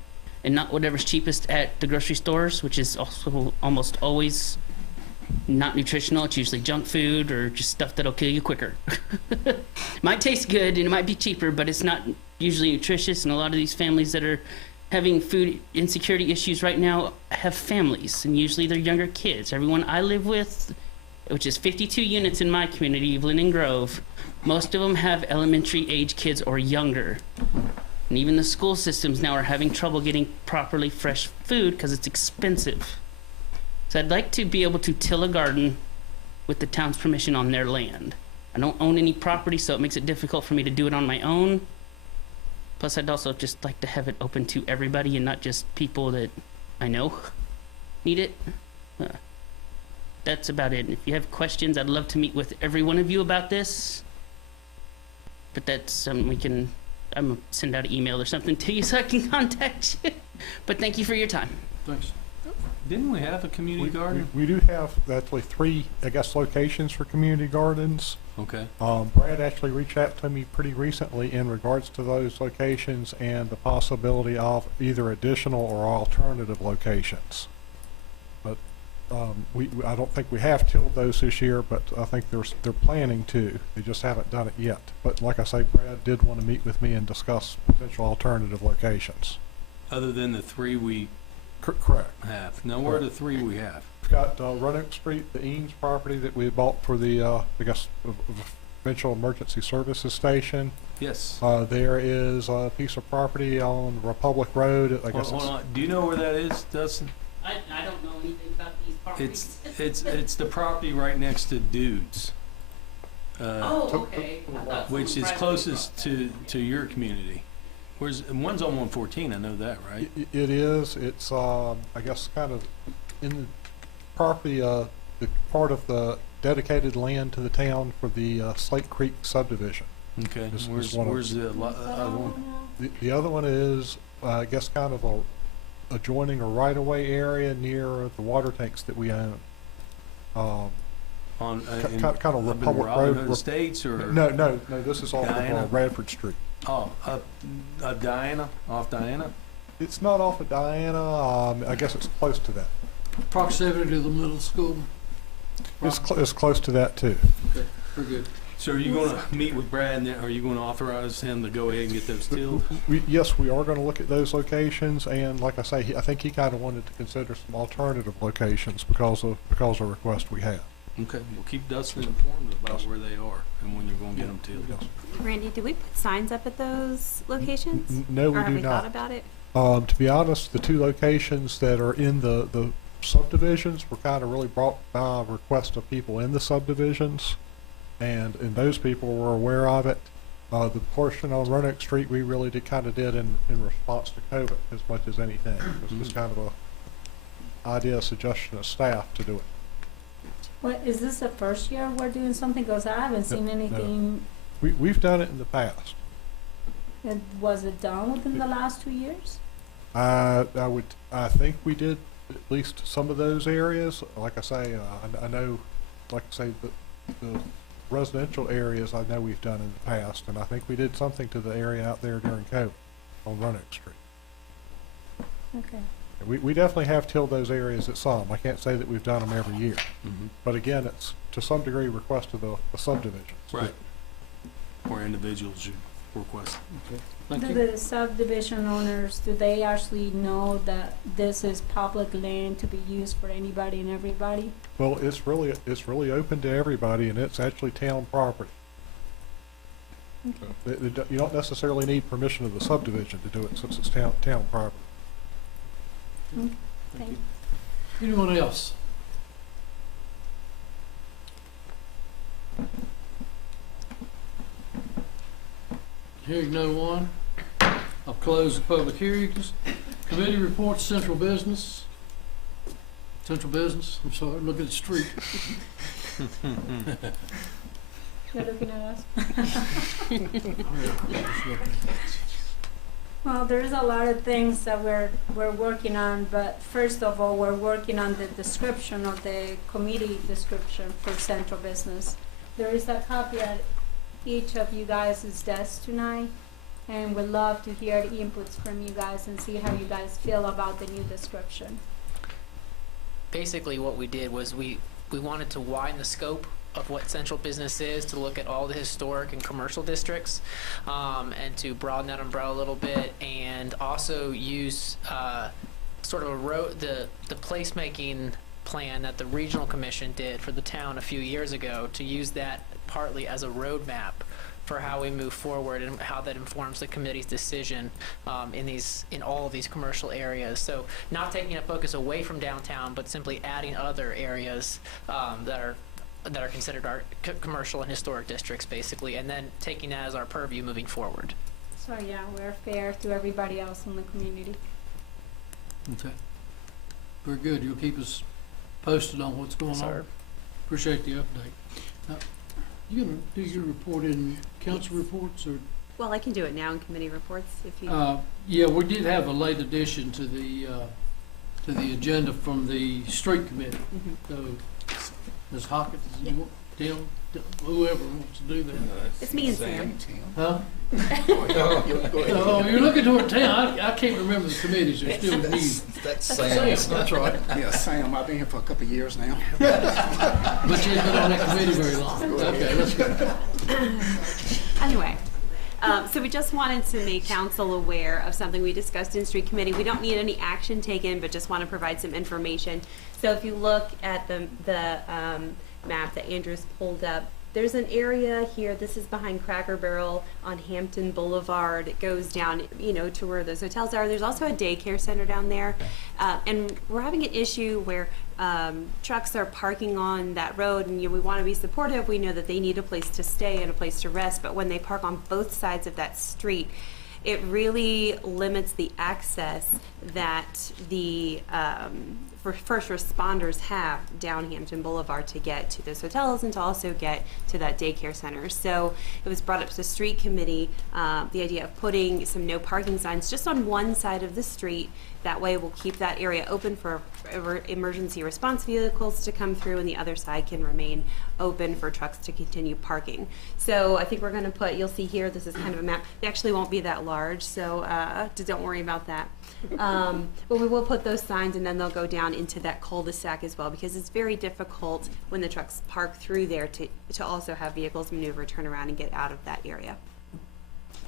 and not whatever's cheapest at the grocery stores, which is also almost always not nutritional. It's usually junk food or just stuff that'll kill you quicker. Might taste good and it might be cheaper, but it's not usually nutritious. And a lot of these families that are having food insecurity issues right now have families, and usually they're younger kids. Everyone I live with, which is 52 units in my community of Linden Grove, most of them have elementary age kids or younger. And even the school systems now are having trouble getting properly fresh food because it's expensive. So I'd like to be able to till a garden with the town's permission on their land. I don't own any property, so it makes it difficult for me to do it on my own. Plus, I'd also just like to have it open to everybody and not just people that I know need it. That's about it. And if you have questions, I'd love to meet with every one of you about this. But that's I'm gonna send out an email or something to you so I can contact you. But thank you for your time. Thanks. Didn't we have a community garden? We do have actually 3, I guess, locations for community gardens. Okay. Brad actually reached out to me pretty recently in regards to those locations and the possibility of either additional or alternative locations. But I don't think we have tilled those this year, but I think they're planning to. They just haven't done it yet. But like I say, Brad did want to meet with me and discuss potential alternative locations. Other than the 3 we Correct. have. Now, where are the three we have? We've got Roanoke Street, the Eames property that we bought for the, I guess, eventual emergency services station. Yes. There is a piece of property on Republic Road. I guess Hold on. Do you know where that is, Dustin? I don't know anything about these properties. It's the property right next to Dudes. Okay. Which is closest to your community. One's on 114, I know that, right? It is. It's, I guess, kind of in the property, the part of the dedicated land to the town for the Slate Creek subdivision. Okay. Is Where's one of the other one? The other one is, I guess, kind of a adjoining a right-of-way area near the water tanks that we own. On Kind of up in Republic Robin Hood Road. Estates or? No. This is off Diana? of Radford Street. Oh, up Diana, off Diana? It's not off of Diana. I guess it's close to that. Proximity to the middle school. It's close to that too. Okay, very good. So are you gonna meet with Brad and then are you gonna authorize him to go ahead and get those tilled? Yes, we are going to look at those locations, and like I say, I think he kind of wanted to consider some alternative locations because of the request we have. Okay, well, keep Dustin informed about where they are and when you're gonna get them tilled. Randy, do we put signs up at those locations? No, we or have do we not. thought about it? To be honest, the two locations that are in the subdivisions were kind of really brought by request of people in the subdivisions, and those people were aware of it. The portion on Roanoke Street we really did in response to COVID as much as anything. It was just kind of a idea, suggestion of staff to do it. Well, is this the first year we're doing something? Because I haven't seen anything. We've done it in the past. Was it done within the last 2 years? I think we did at least some of those areas. Like I say, I know, like I say, the residential areas I know we've done in the past, and I think we did something to the area out there during COVID on Roanoke Street. Okay. We definitely have tilled those areas at some. I can't say that we've done them every year. Mm-hmm. But again, it's to some degree request of the subdivisions. Right. Or individuals you request. Okay. Thank Do you. the subdivision owners, do they actually know that this is public land to be used for anybody and everybody? Well, it's really open to everybody, and it's actually town property. Okay. You don't necessarily need permission of the subdivision to do it since it's town property. Okay. Thank you. Anyone else? Hearing no one, I'll close the public hearings. Committee reports, central business. Central business, I'm sorry, look at the street. You're looking at us? Well, there's a lot of things that we're working on, but first of all, we're working on the description of the committee description for central business. There is a copy at each of you guys' desk tonight, and we'd love to hear the inputs from you guys and see how you guys feel about the new description. Basically what we did was we wanted to widen the scope of what central business is to look at all the historic and commercial districts, and to broaden that umbrella a little bit, and also use sort of the placemaking plan that the regional commission did for the town a few years ago, to use that partly as a roadmap for how we move forward and how that informs the committee's decision in all of these commercial areas. So not taking a focus away from downtown, but simply adding other areas that are considered our commercial and historic districts, basically, and then taking that as our purview moving forward. So yeah, we're fair to everybody else in the community. Okay. Very good. You'll keep us posted on what's going on. Appreciate the update. Now, you gonna do your report in council reports, or? Well, I can do it now in committee reports if you. Yeah, we did have a late addition to the agenda from the street committee. So, Ms. Hawkins, Tim, whoever wants to do that. It's me and Sam. Huh? Oh, you're looking toward Tim. I can't remember the committees. They're still new. That's Sam. That's right. Yeah, Sam. I've been here for a couple of years now. But you ain't been on that committee very long. Okay, let's go. Anyway, So we just wanted to make council aware of something we discussed in street committee. We don't need any action taken, but just want to provide some information. So if you look at the map that Andrew's pulled up, there's an area here, this is behind Cracker Barrel on Hampton Boulevard. It goes down, you know, to where those hotels are. There's also a daycare center down there. And we're having an issue where trucks are parking on that road, and we want to be supportive. We know that they need a place to stay and a place to rest, but when they park on both sides of that street, it really limits the access that the for first responders have down Hampton Boulevard to get to those hotels and to also get to that daycare center. So it was brought up to the street committee, the idea of putting some no parking signs just on one side of the street. That way we'll keep that area open for emergency response vehicles to come through, and the other side can remain open for trucks to continue parking. So I think we're going to put, you'll see here, this is kind of a map. They actually won't be that large, so don't worry about that. But we will put those signs, and then they'll go down into that cul-de-sac as well, because it's very difficult when the trucks park through there to also have vehicles maneuver, turn around, and get out of that area.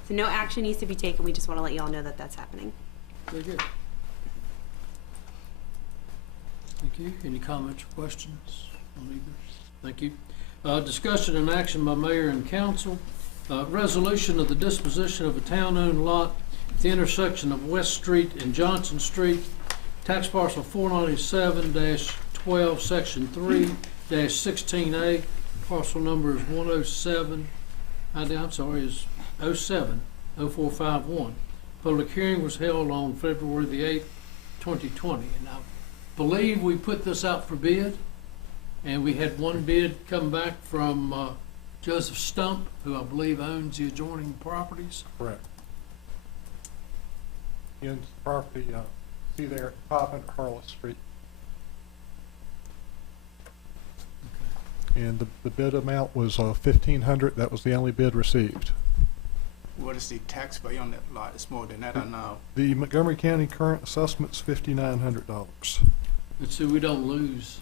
So no action needs to be taken. We just want to let you all know that that's happening. Very good. Thank you. Any comments or questions on either? Thank you. Discussion and action by mayor and council. Resolution of the disposition of a town-owned lot at the intersection of West Street and Johnson Street, tax parcel 497-12, section 3-16A. Parcel number is 107. Is 070451. Public hearing was held on February the 8th, 2020, and I believe we put this out for bid, and we had one bid come back from Joseph Stump, who I believe owns the adjoining properties. Correct. He owns the property, see there at 500 Harless Street. And the bid amount was $1,500. That was the only bid received. What is the tax value on that lot? It's more than that, I know. The Montgomery County current assessment's $5,900. And so we don't lose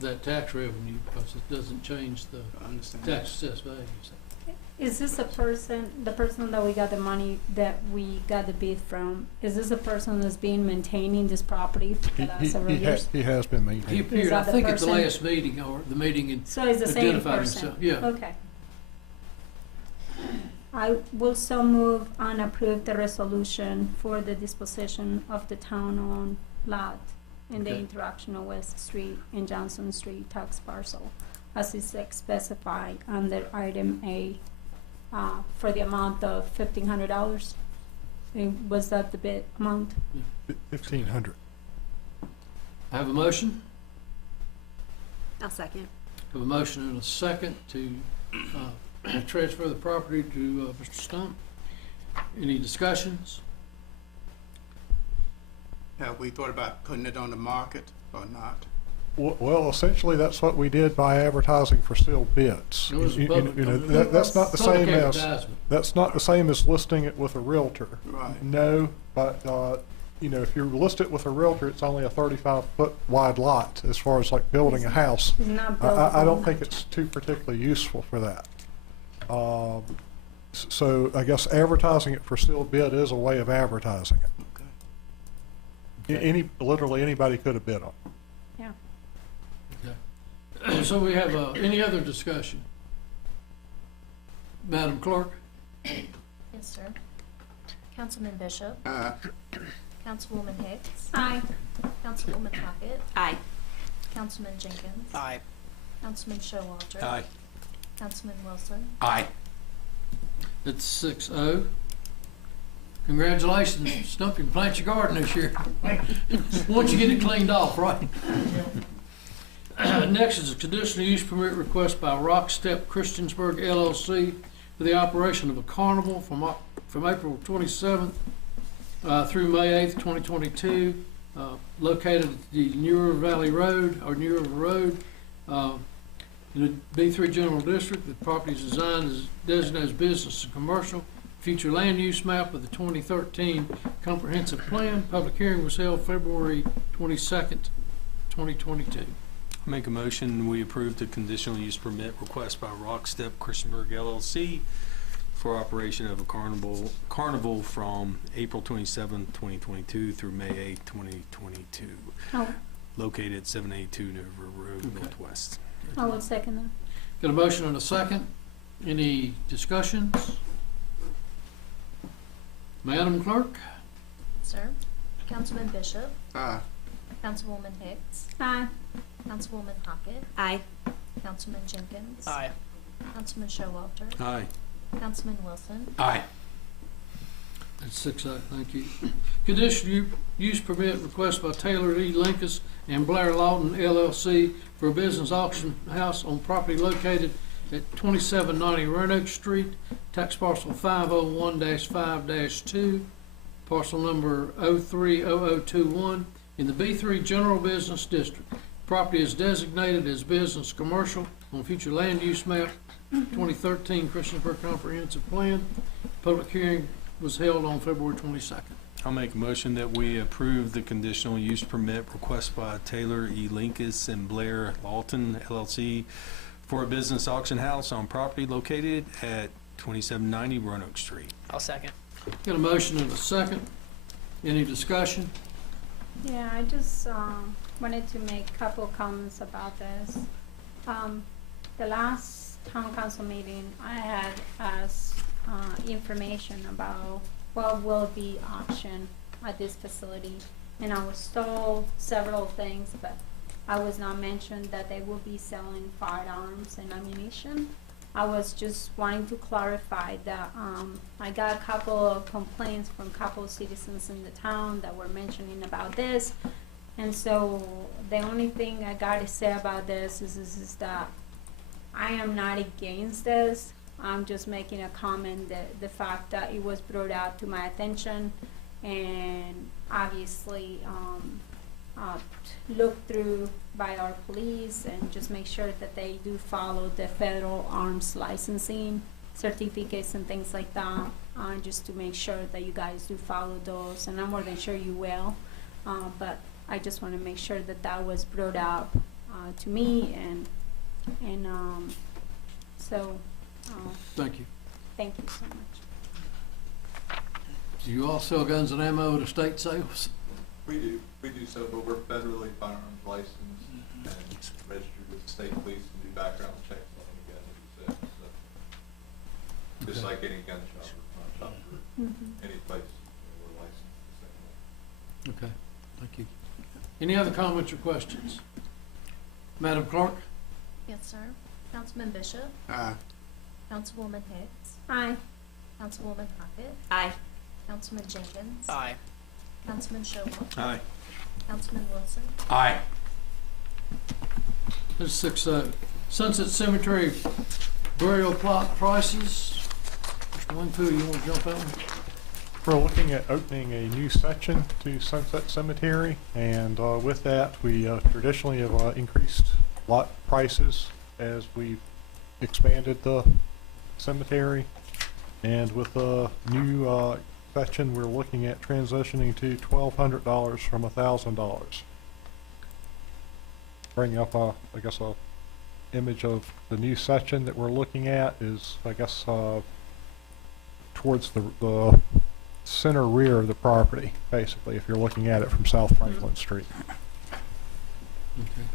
that tax revenue because it doesn't change the tax assessed value. Is this a person, the person that we got the money, that we got the bid from, is this a person that's been maintaining this property for the last several years? He has been He maintaining. appeared, I think, at the last meeting, or the meeting, and So it's the same identified person? himself. Yeah. Okay. I will so move and approve the resolution for the disposition of the town-owned lot in the Okay. interaction of West Street and Johnson Street tax parcel, as is specified under item A, for the amount of $1,500. Was that the bid amount? $1,500. I have a motion. I'll second. Have a motion and a second to transfer the property to Mr. Stump. Any discussions? Have we thought about putting it on the market or not? Well, essentially, that's what we did by advertising for sealed bids. It was a public- That's not the public same as, advertisement. that's not the same as listing it with a realtor. Right. No, but, if you list it with a realtor, it's only a 35-foot wide lot as far as like building a house. It's not I don't buildable. think it's too particularly useful for that. So I guess advertising it for sealed bid is a way of advertising it. Okay. Literally anybody could have bid on it. Yeah. Okay. So we have any other discussion? Madam Clerk? Yes, sir. Councilman Bishop. Councilwoman Hicks. Aye. Councilwoman Hockett. Aye. Councilman Jenkins. Aye. Councilman Showalter. Aye. Councilman Wilson. Aye. It's 6-0. Congratulations, Stump, you can plant your garden this year. Once you get it cleaned off, right? Next is a conditional use permit request by Rock Step Christiansburg LLC for the operation of a carnival from April 27th through May 8th, 2022, located at the New River Valley Road, or New River Road, in the B3 General District. The property is designed as designated as business and commercial. Future land use map of the 2013 comprehensive plan. Public hearing was held February 22nd, 2022. Make a motion, we approve the conditional use permit request by Rockstep Christiansburg LLC for operation of a carnival from April 27, 2022 through May 8, 2022, Oh, located at 782 New River Road, Northwest. I will second that. Got a motion and a second. Any discussions? Madam Clerk? Sir. Councilman Bishop. Aye. Councilwoman Hicks. Aye. Councilwoman Hockett. Aye. Councilman Jenkins. Aye. Councilman Showalter. Aye. Councilman Wilson. Aye. That's 6-0, thank you. Conditional use permit request by Taylor E. Linkus and Blair Lawton LLC for a business auction house on property located at 2790 Roanoke Street, tax parcel 501-5-2, parcel number 030021, in the B3 General Business District. Property is designated as business commercial on future land use map 2013 Christiansburg Comprehensive Plan. Public hearing was held on February 22nd. I'll make a motion that we approve the conditional use permit request by Taylor E. Linkus and Blair Lawton LLC for a business auction house on property located at 2790 Roanoke Street. I'll second. Got a motion and a second. Any discussion? Yeah, I just wanted to make a couple comments about this. The last town council meeting, I had asked information about what will be auctioned at this facility, and I was told several things, but I was not mentioned that they will be selling firearms and ammunition. I was just wanting to clarify that I got a couple of complaints from a couple of citizens in the town that were mentioning about this, and so the only thing I got to say about this is that I am not against this. I'm just making a comment that the fact that it was brought out to my attention, and obviously looked through by our police, and just make sure that they do follow the federal arms licensing certificates and things like that, just to make sure that you guys do follow those, and I'm more than sure you will. But I just want to make sure that that was brought up to me, and so. Thank you. Thank you so much. Do you all sell guns and ammo at estate sales? We do so, but we're federally firearms licensed and registered with the state police and do background checks on any gun that we sell, so. Just like any gun shop or pawn shop or any place, we're licensed the same way. Okay, thank you. Any other comments or questions? Madam Clerk? Yes, sir. Councilman Bishop. Aye. Councilwoman Hicks. Aye. Councilwoman Hockett. Aye. Councilman Jenkins. Aye. Councilman Showalter. Aye. Councilman Wilson. Aye. This is 6-0. Sunset Cemetery burial plot prices. Mr. Winfield, you want to jump in? We're looking at opening a new section to Sunset Cemetery, and with that, we traditionally have increased lot prices as we've expanded the cemetery. And with the new section, we're looking at transitioning to $1,200 from $1,000. Bring up I guess a image of the new section that we're looking at is, I guess, towards the center rear of the property, basically, if you're looking at it from South Franklin Street. Okay.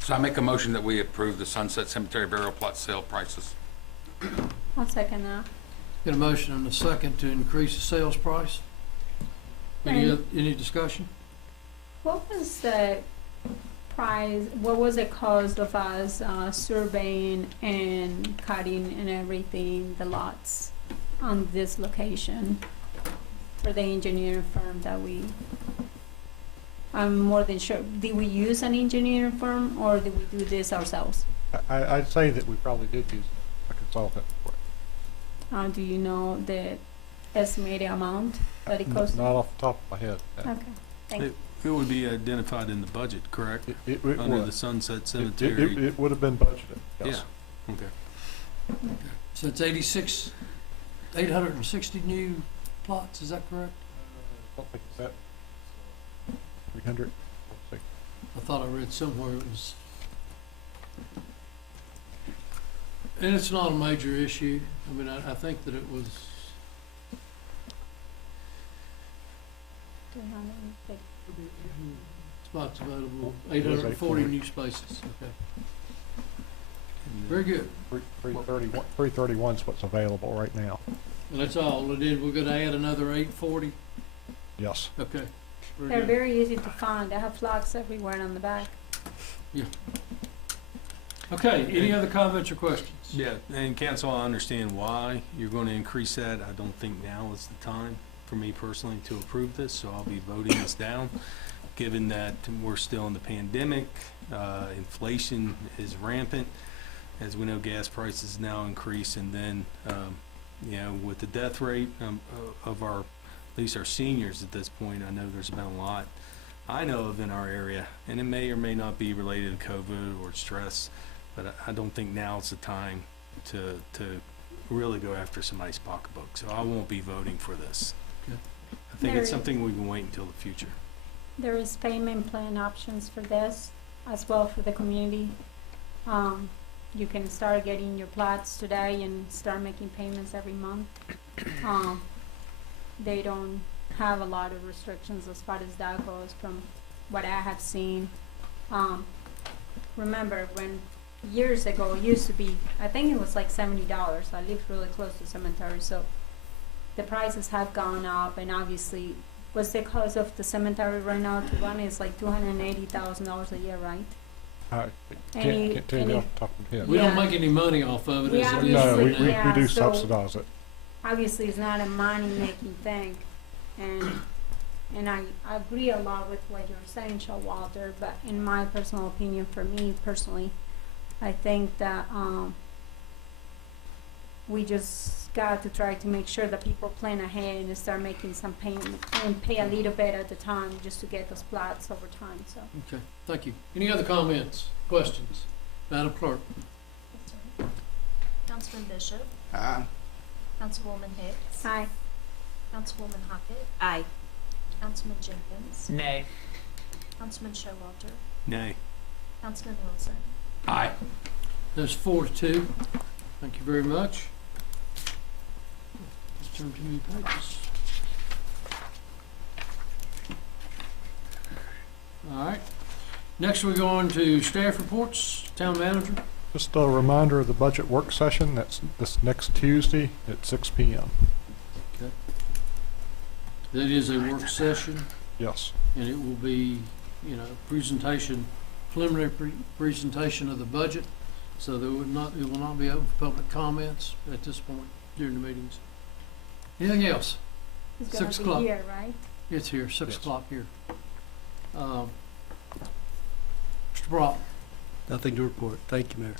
So I make a motion that we approve the Sunset Cemetery burial plot sale prices. I'll second that. Got a motion and a second to increase the sales price. Any discussion? What was the price, what was the cost of us surveying and cutting and everything, the lots on this location for the engineering firm that we, I'm more than sure, did we use an engineering firm or did we do this ourselves? I'd say that we probably did use a consultant for it. Do you know the estimated amount that it cost? Not off the top of my head. Okay, thank you. It would be identified in the budget, correct? It Under would. the Sunset Cemetery. It would have been budgeted, yes. Yeah, okay. So it's 860 new plots, is that correct? I don't think it's that. 300. I thought I read somewhere it was. And it's not a major issue. I mean, I think that it was, spots available, 840 new spaces, okay. Very good. 331 is what's available right now. And that's all, we did, we're gonna add another 840, Yes. okay. They're very easy to find. They have flags everywhere on the back. Yeah. Okay, any other comments or questions? Yeah, and council, I understand why you're going to increase that. I don't think now is the time for me personally to approve this, so I'll be voting this down. Given that we're still in the pandemic, inflation is rampant. As we know, gas prices now increase, and then, you know, with the death rate of our, at least our seniors at this point, I know there's been a lot I know of in our area, and it may or may not be related to COVID or stress, but I don't think now's the time to really go after somebody's pocketbook. So I won't be voting for this. Okay. I think it's something we can wait until the future. There is payment plan options for this as well for the community. You can start getting your plots today and start making payments every month. They don't have a lot of restrictions as far as that goes from what I have seen. Remember when years ago it used to be, I think it was like $70. I lived really close to cemetery, so the prices have gone up, and obviously was the cost of the cemetery right now to run is like $280,000 a year, right? I can't tell you off the top of my head. We don't make any money off of it as it is No, right now. we do so subsidize it. obviously it's not a money-making thing, and I agree a lot with what you're saying, Showalter, but in my personal opinion, for me personally, I think that we just got to try to make sure that people plan ahead and start making some payment and pay a little bit at a time just to get those plots over time, so. Okay, thank you. Any other comments, questions? Madam Clerk? Yes, sir. Councilman Bishop. Aye. Councilwoman Hicks. Aye. Councilwoman Hockett. Aye. Councilman Jenkins. Nay. Councilman Showalter. Nay. Councilman Wilson. Aye. That's 4-2. Thank you very much. Let's turn to new pages. All right. Next we go on to staff reports. Town manager. Just a reminder of the budget work session. That's this next Tuesday at 6 p.m. Okay. That is a work session. Yes. And it will be, you know, presentation, preliminary presentation of the budget. So there would not, it will not be open for public comments at this point during the meetings. Anything else? It's 6 gonna o'clock. be here, right? It's here, 6 Yes. o'clock here. Mr. Brock, Nothing to report. Thank you, Mayor.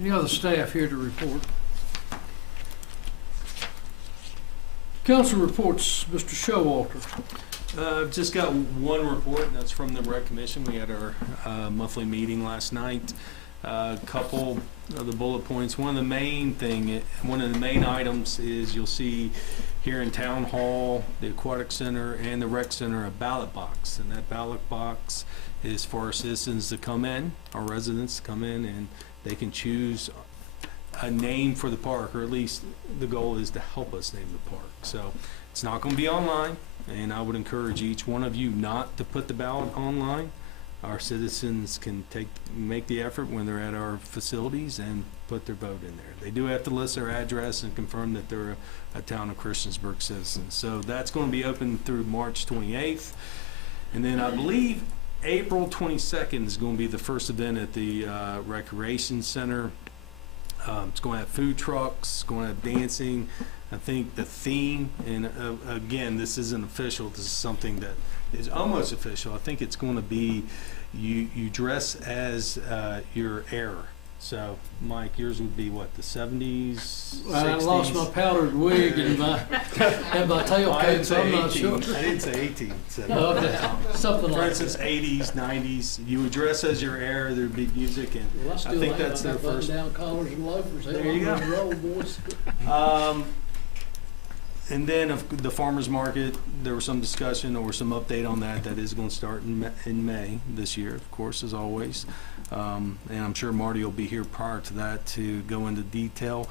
any other staff here to report? Council reports, Mr. Showalter. Just got one report, and that's from the Rec Commission. We had our monthly meeting last night. A couple of the bullet points. One of the main items is you'll see here in Town Hall, the Aquatic Center, and the Rec Center, a ballot box. And that ballot box is for our citizens to come in, our residents to come in, and they can choose a name for the park, or at least the goal is to help us name the park. So it's not going to be online, and I would encourage each one of you not to put the ballot online. Our citizens can make the effort when they're at our facilities and put their vote in there. They do have to list their address and confirm that they're a town of Christiansburg citizen. So that's going to be open through March 28th. And then I believe April 22nd is going to be the first event at the Recreation Center. It's going to have food trucks, it's going to have dancing. I think the theme, and again, this isn't official, this is something that is almost official. I think it's going to be you dress as your era. So, Mike, yours would be what, the 70s, 60s? I lost my powdered wig and my tail coat, so I'm not sure. I didn't say 18. Oh, okay. Something like that. For instance, 80s, 90s, you would dress as your era, there'd be music, and Well, I think that's their first. Down collars and loafers. There you go. Roll, boys. And then of the farmer's market, there was some discussion or some update on that. That is going to start in May this year, of course, as always. And I'm sure Marty will be here prior to that to go into detail.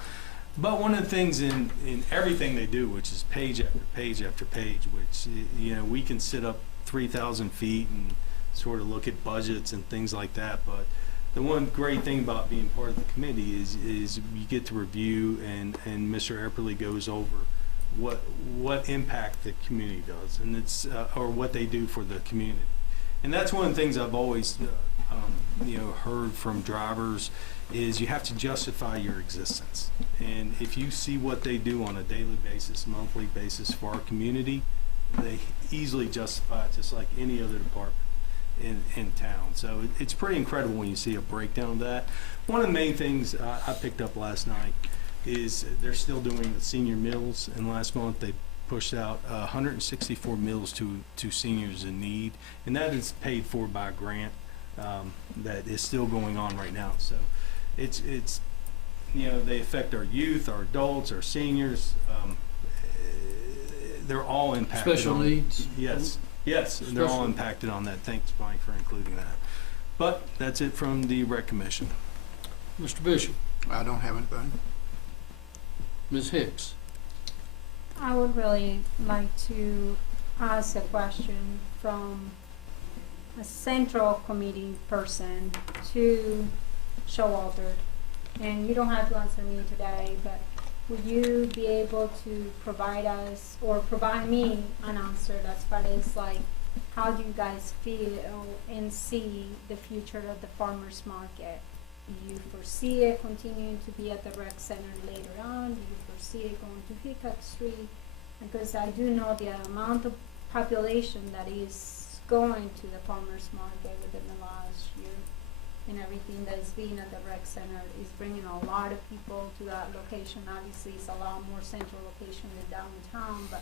But one of the things in everything they do, which is page after page after page, which, you know, we can sit up 3,000 feet and sort of look at budgets and things like that. But the one great thing about being part of the committee is you get to review, and Mr. Epperly goes over what impact the community does, and it's or what they do for the community. And that's one of the things I've always you know, heard from drivers is you have to justify your existence. And if you see what they do on a daily basis, monthly basis for our community, they easily justify it just like any other department in town. So it's pretty incredible when you see a breakdown of that. One of the main things I picked up last night is they're still doing the senior meals, and last month they pushed out 164 meals to seniors in need, and that is paid for by a grant that is still going on right now. So it's you know, they affect our youth, our adults, our seniors. They're all impacted. Special needs. Yes, and they're all impacted on that. Thanks, Mike, for including that. But that's it from the Rec Commission. Mr. Bishop. I don't have anything. Ms. Hicks. I would really like to ask a question from a central committee person to Showalter. And you don't have to answer me today, but would you be able to provide us or provide me an answer as far as like how do you guys feel and see the future of the farmers market? Do you foresee it continuing to be at the rec center later on? Do you foresee it going to Hickok Street? Because I do know the amount of population that is going to the farmers market within the last year, and everything that is being at the rec center is bringing a lot of people to that location. Obviously, it's a lot more central location than downtown, but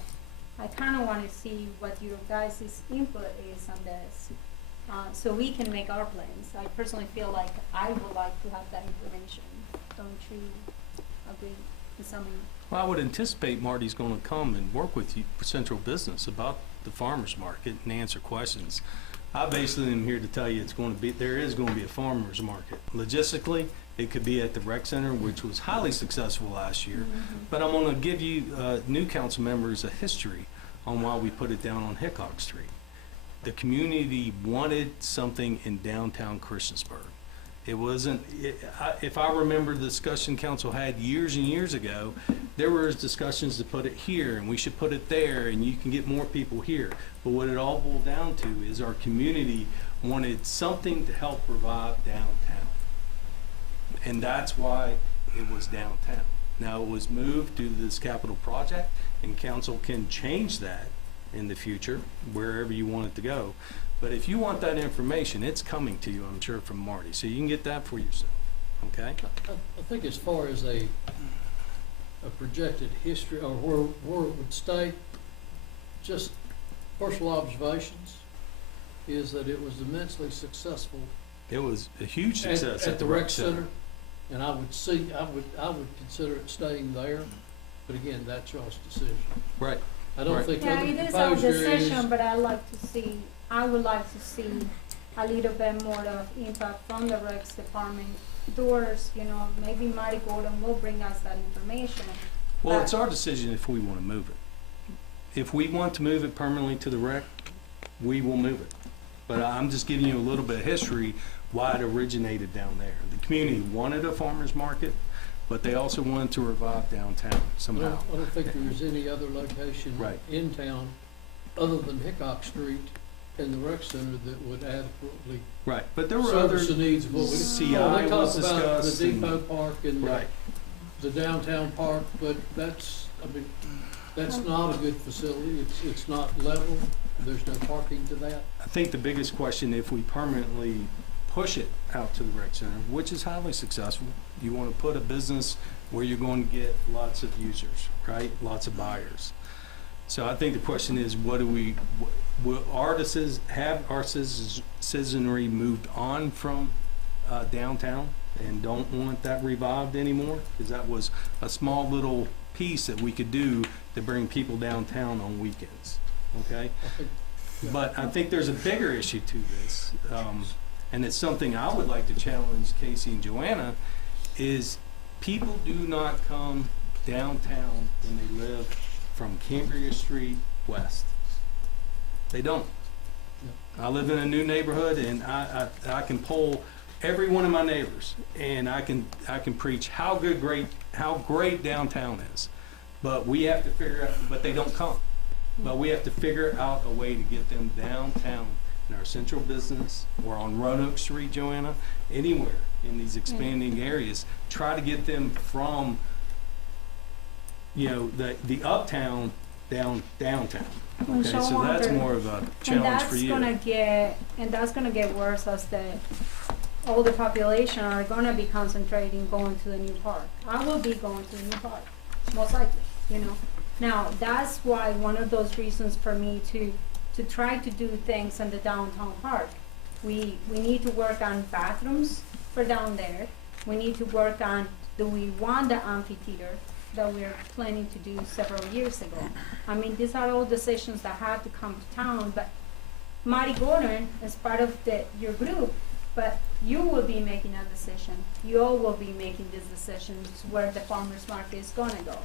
I kind of want to see what your guys' input is on this, so we can make our plans. I personally feel like I would like to have that information. Don't you agree with something? Well, I would anticipate Marty's going to come and work with you for Central Business about the farmers market and answer questions. I basically am here to tell you there is going to be a farmers market. Logistically, it could be at the rec center, which was highly successful last year. But I'm going to give you new council members a history on why we put it down on Hickok Street. The community wanted something in downtown Christiansburg. It wasn't, if I remember the discussion council had years and years ago, there was discussions to put it here and we should put it there and you can get more people here. But what it all boiled down to is our community wanted something to help revive downtown. And that's why it was downtown. Now it was moved due to this capital project, and council can change that in the future, wherever you want it to go. But if you want that information, it's coming to you, I'm sure, from Marty. So you can get that for yourself, okay? I think as far as a projected history, or where it would stay, just personal observations, is that it was immensely successful. It was a huge success at the rec center. And I would consider it staying there, but again, that's y'all's decision. Right. I don't think yeah, other it is our proposed areas. decision, but I would like to see a little bit more of impact from the Recs department doors, you know, maybe Marty Gordon will bring us that information. Well, it's our decision if we want to move it. If we want to move it permanently to the rec, we will move it. But I'm just giving you a little bit of history why it originated down there. The community wanted a farmer's market, but they also wanted to revive downtown somehow. I don't think there's any other location in town other than Hickok Street and the rec center that would adequately but there were service other the needs of what we CI they was talk about discussed the depot park and right. the downtown park, but that's not a good facility. It's not level. There's no parking to that. I think the biggest question, if we permanently push it out to the rec center, which is highly successful, you want to put a business where you're going to get lots of users, right? Lots of buyers. So I think the question is, will artists have our citizenry moved on from downtown and don't want that revived anymore? Because that was a small little piece that we could do to bring people downtown on weekends, okay? But I think there's a bigger issue to this, and it's something I would like to challenge Casey and Joanna, is people do not come downtown when they live from Cambria Street west. They don't. I live in a new neighborhood, and I can poll every one of my neighbors, and I can preach how great downtown is. But we have to figure out, but they don't come. But we have to figure out a way to get them downtown in our central business or on Roanoke Street, Joanna, anywhere in these expanding areas. Try to get them from, the uptown downtown. Okay, so that's more of a challenge for you. And that's gonna get worse as the older population are gonna be concentrating going to the new park. I will be going to the new park, most likely, Now, that's why one of those reasons for me to try to do things in the downtown park. We need to work on bathrooms for down there. We need to work on, do we want the amphitheater that we're planning to do several years ago? I mean, these are all decisions that have to come to town, but Marty Gordon is part of your group, but you will be making a decision. You all will be making these decisions where the farmer's market is gonna go.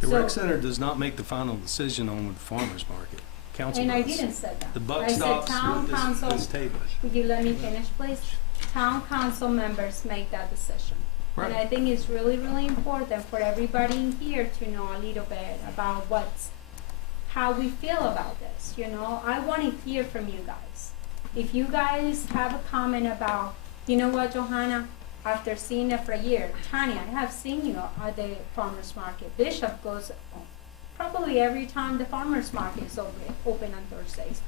The rec center does not make the final decision on the farmer's market. Council And does. I didn't say that. The buck I said stops town with council. this table. Would you let me finish, please? Town council members make that decision. Right. And I think it's really, really important for everybody in here to know a little bit about how we feel about this, I want to hear from you guys. If you guys have a comment about, you know what, Johanna, after seeing it for a year, Tanya, I have seen you at the farmer's market. Bishop goes probably every time the farmer's market is open on Thursdays.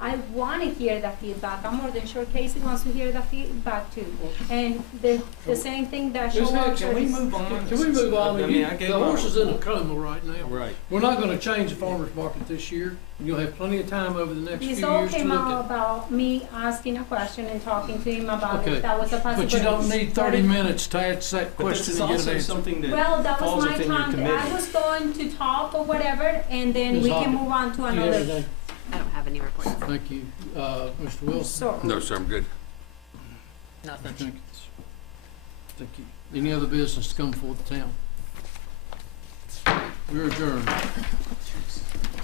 I want to hear that feedback. I'm more than sure Casey wants to hear that feedback too. And the same thing that Ms. Hicks, Can we move on? Can we move on? I mean, I gave The horse my- is in a coma right now. Right. We're not gonna change the farmer's market this year. You'll have plenty of time over the next few This years all to came look out at. about me asking a question and talking to him about Okay, if that was a possibility. but you don't need 30 minutes to answer that But this question is and get also an answer. something that Well, that was falls my within your time. committee. I was going to talk or whatever, and then Ms. we can Hobbit, move on to do you have another. anything? I don't have any reports. Thank you. Mr. Wilson? No, sir, I'm good. Nothing. Thank you. Any other business to come before the town? We're adjourned.